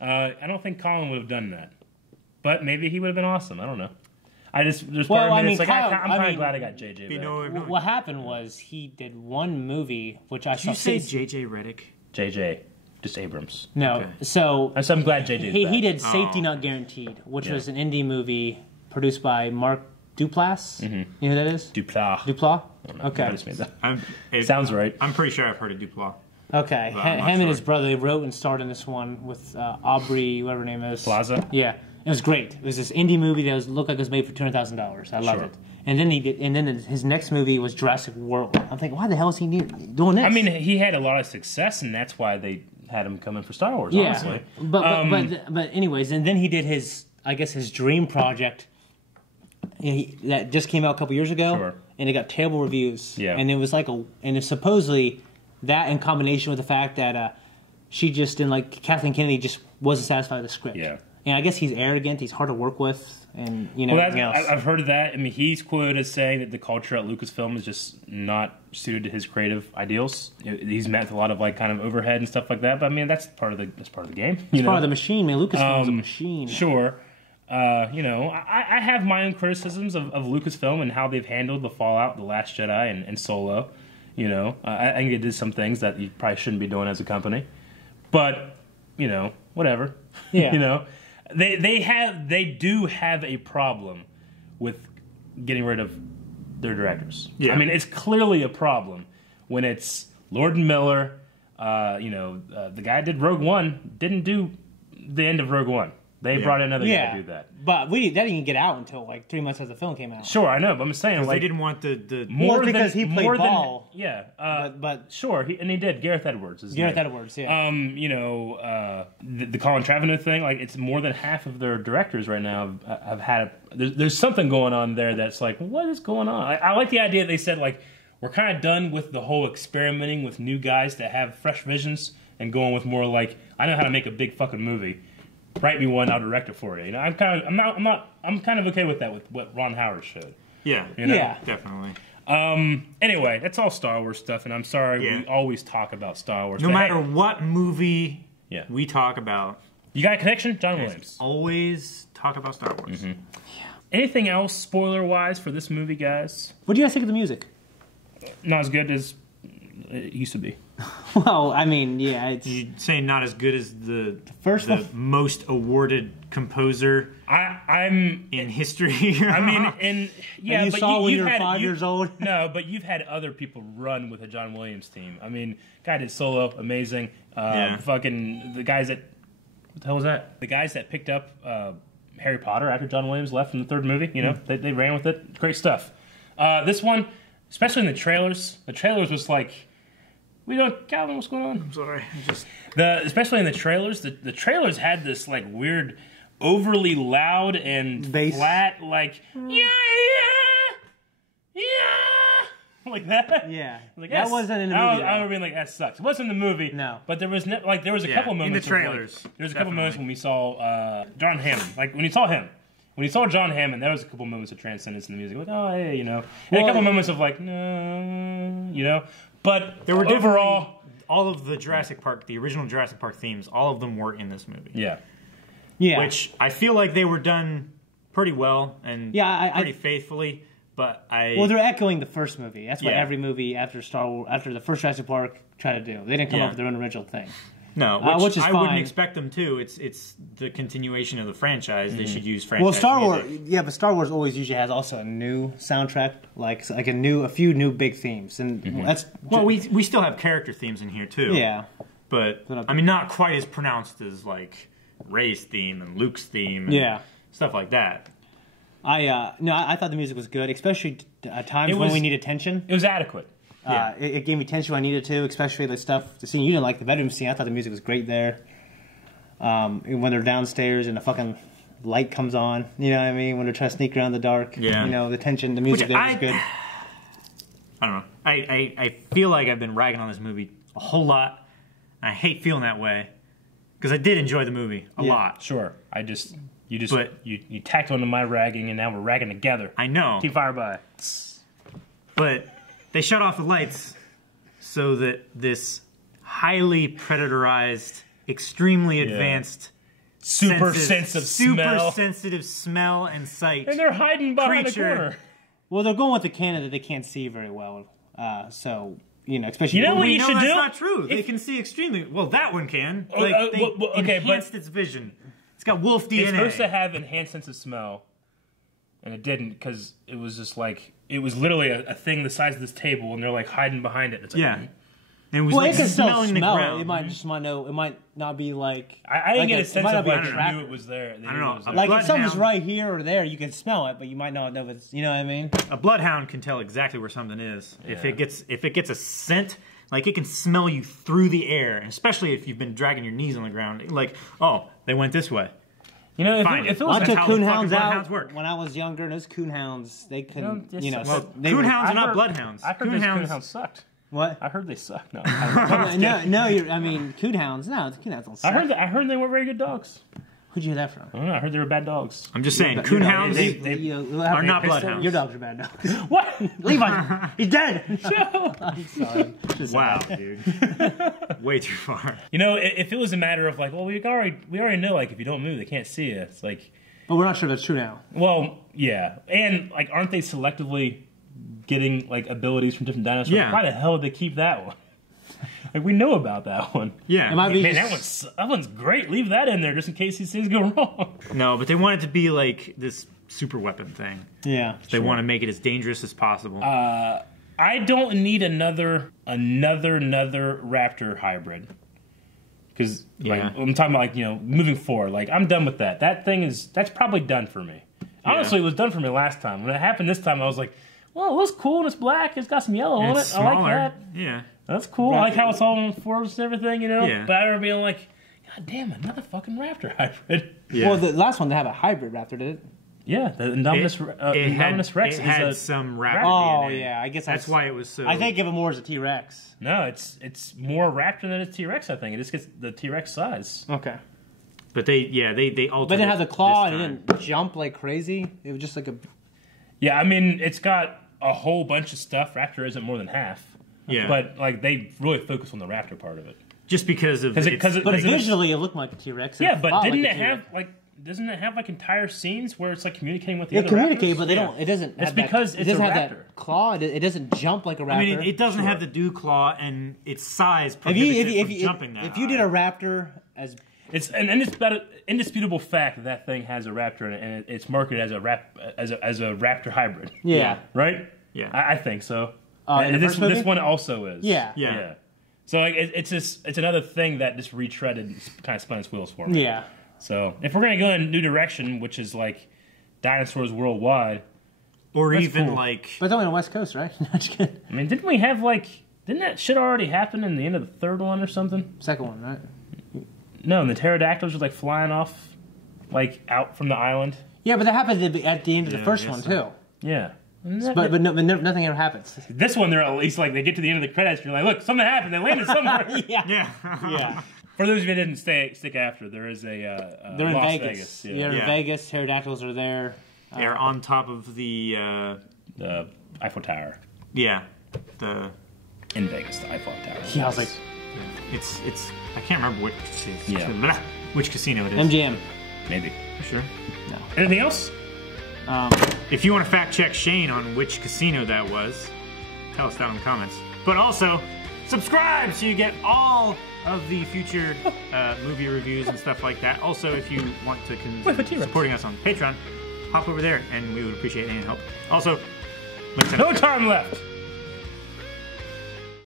I don't think Colin would have done that. But maybe he would have been awesome. I don't know. There's part of me that's like, I'm kind of glad I got JJ back. What happened was he did one movie, which I saw. Did you say JJ Reddick? JJ. Just Abrams. No. Okay. So I'm glad JJ's back. He did Safety Not Guaranteed, which was an indie movie produced by Mark Duplass. Mm-hmm. You know who that is? Duplass? Okay. I just made that. Sounds right. I'm pretty sure I've heard of Duplass. Okay. Him and his brother, they wrote and starred in this one with Aubrey, whatever her name is. Plaza? Yeah. It was great. It was this indie movie that looked like it was made for $200,000. I loved it. And then his next movie was Jurassic World. I'm thinking, why the hell is he doing this? I mean, he had a lot of success, and that's why they had him come in for Star Wars. Honestly. But anyways, and then he did his dream project. That just came out a couple years ago, and it got terrible reviews. Yeah. And it was and it's supposedly that in combination with the fact that she just didn't like Kathleen Kennedy just wasn't satisfied with the script. Yeah. And I guess he's arrogant. He's hard to work with, and everything else. I've heard of that. I mean, he's quoted as saying that the culture at Lucasfilm is just not suited to his creative ideals. He's met with a lot of kind of overhead and stuff like that. But I mean, that's part of the game. It's part of the machine, man. Lucasfilm's a machine. Sure. I have my own criticisms of Lucasfilm and how they've handled the Fallout, The Last Jedi, and Solo. I think they did some things that you probably shouldn't be doing as a company. But whatever. Yeah. They do have a problem with getting rid of their directors. Yeah. I mean, it's clearly a problem when it's Lord and Miller. The guy who did Rogue One didn't do the end of Rogue One. They brought in another guy to do that. But that didn't even get out until 3 months after the film came out. Sure, I know, but I'm saying they didn't want the more because he played ball. But sure, and he did. Gareth Edwards is Gareth Edwards, yeah. The Colin Trevorrow thing, it's more than half of their directors right now have had there's something going on there that's what is going on? I like the idea they said we're kind of done with the whole experimenting with new guys that have fresh visions and going with more I know how to make a big fucking movie. Write me one, I'll direct it for you. I'm kind of okay with that with what Ron Howard showed. Yeah. Yeah. Definitely. Anyway, that's all Star Wars stuff, and I'm sorry we always talk about Star Wars. No matter what movie we talk about. You got a connection? John Williams. Always talk about Star Wars. Mm-hmm. Anything else spoiler-wise for this movie, guys? What do you guys think of the music? Not as good as it used to be. Well, I mean, yeah, it's You saying not as good as the first the one? most awarded composer I'm in history. I mean, you but saw when you were had 5 years old. No, but you've had other people run with a John Williams team. I mean, guy did Solo, amazing. Fucking the guys that what the hell was that? The guys that picked up Harry Potter after John Williams left in the third movie. You know, they ran with it. Great stuff. This one, especially in the trailers was like. We don't, Calvin. What's going on? I'm sorry. Especially in the trailers, the trailers had this like weird, overly loud and bass. flat, like yeah, like that. Yeah, Like, that wasn't in the movie. I remember being like that sucks. It wasn't in the movie. No, but there was there was a couple moments in the trailers. There was a couple moments when we saw John Hammond. Like when you saw him. When you saw John Hammond, there was a couple moments of transcendence in the music. Like, oh, hey, you know. And a couple moments of like, no, you know. But there were overall, all of the Jurassic Park, the original Jurassic Park themes, all of them were in this movie. Yeah. Which I feel like they were done pretty well and pretty faithfully. But well, they're echoing the first movie. That's what every movie after Star Wars, after the first Jurassic Park, tried to do. They didn't come up with their own original thing. No, which is I wouldn't expect them to. It's the continuation of the franchise. Mm-hmm. They should use franchise. Well, Star music. Wars, but Star Wars always usually has also a new soundtrack, like a few new big themes, and that's we still have character themes in here too. Yeah, but I mean, not quite as pronounced as like Rey's theme and Luke's theme. And stuff like that. I thought the music was good, especially at times when we needed tension. It was adequate. It gave me tension when I needed to, especially the scene you didn't like, the bedroom scene. I thought the music was great there. When they're downstairs and the fucking light comes on, you know what I mean? When they're trying to sneak around the dark, you know, the tension, the music there was good. I don't know. I feel like I've been ragging on this movie a whole lot. I hate feeling that way because I did enjoy the movie a lot. Sure, you tacked onto my ragging, and now we're ragging together. I know. Team Fireby. But they shut off the lights so that this highly predatorized, extremely advanced, super sensitive smell and sight. And they're hiding behind the corner. Well, they're going with the cannon that they can't see very well. So, you know, especially... You know what you should do? That's not true. They can see extremely... Well, that one can. They enhanced its vision. It's got wolf DNA. It's supposed to have enhanced sense of smell. And it didn't, because it was just like... It was literally a thing the size of this table, and they're like hiding behind it. It's like, It was like it can smelling still the smell ground. It might just it might not be like... I didn't get a sense of like they knew it was there. I don't know. Like if something's right here or there, you can smell it, but you might not know if it's... You know what I mean? A bloodhound can tell exactly where something is. Yeah. If it gets a scent, like it can smell you through the air, and especially if you've been dragging your knees on the ground. Like, oh, they went this way. You know, if it was... I took coonhounds out when I was younger, and those coonhounds, they couldn't... Coonhounds are not bloodhounds. I heard coonhounds sucked. What? I heard they suck. No, I mean, coonhounds. No, the coonhounds don't suck. I heard they weren't very good dogs. Who'd you hear that from? I don't know. I heard they were bad dogs. I'm just saying, coonhounds are not bloodhounds. Your dogs are bad dogs. What? Levi, he's dead. I'm sorry. Wow, dude. Way too far. You know, if it was a matter of like, well, we already know, like, if you don't move, they can't see you. It's like... But we're not sure that's true now. Well, yeah. And, like, aren't they selectively getting, like, abilities from different dinosaurs? Yeah. Why the hell did they keep that one? Like, we know about that one. Yeah. It might be Man, that one's great. Leave that in there just in case these things go wrong. No, but they want it to be like this super weapon thing. Yeah. They want to make it as dangerous as possible. I don't need another raptor hybrid. Because I'm talking about, like, you know, moving forward. Like, I'm done with that. That's probably done for me. Honestly, it was done for me last time. When it happened this time, I was like, well, it looks cool and it's black. It's got some yellow on it. Smaller. I like that. Yeah. That's cool. I like how it's all in forest and everything, you know? Yeah. But I remember being like, God damn, another fucking raptor hybrid. Yeah. Well, the last one, they have a hybrid raptor, did it? Yeah, the Indominus Rex had some raptor Oh, DNA. yeah, I guess that's why it was so... I think of it more as a T-Rex. No, it's more raptor than a T-Rex, I think. It just gets the T-Rex size. Okay. But they altered. But it had the claw and it didn't jump like crazy. It was just like a... Yeah, I mean, it's got a whole bunch of stuff. Raptor isn't more than half. Yeah. But, like, they really focus on the raptor part of it. Just because of... But visually, it looked like a T-Rex. Yeah, but didn't it have, like... Doesn't it have like entire scenes where it's like communicating with the It other communicates, raptors? but they don't. It doesn't. It's have because that, it's it doesn't a have raptor. that claw. It doesn't jump like a raptor. I mean, it doesn't have the dew claw, and its size prohibits it from jumping that if you did a raptor as it's an indisputable fact that thing has a raptor in it, and it's marketed as a raptor hybrid. yeah. Right? Yeah. I think so. In the this first movie? one also is. Yeah. So like, it's another thing that just retreaded, kind of spun its wheels for me. Yeah. So if we're gonna go in a new direction, which is like dinosaurs worldwide, or that's even cool. like But it's only on the West Coast, right? Not just kidding. I mean, didn't that shit already happen in the end of the third one or something? Second one, right? No, and the pterodactyls were like flying off, like out from the island. Yeah, but that happened at the end of the first I one guess too. Yeah. But nothing ever happens. This one, they're at least like they get to the end of the credits, and you're like, look, something happened. They landed somewhere. yeah. Yeah. For those of you that didn't stick after, there is a They're in Las Vegas. Vegas. They're in Vegas. Pterodactyls are there. They're on top of the Eiffel Tower the in Vegas, the Eiffel Tower. Yeah, I was like, it's I can't remember which casino it is. MGM. Maybe. Sure. No. Anything else? If you want to fact check Shane on which casino that was, tell us down in the comments. But also, subscribe so you get all of the future movie reviews and stuff like that. Also, if you want to continue supporting us on Patreon, hop over there and we would appreciate any help. Also, links in the No time left.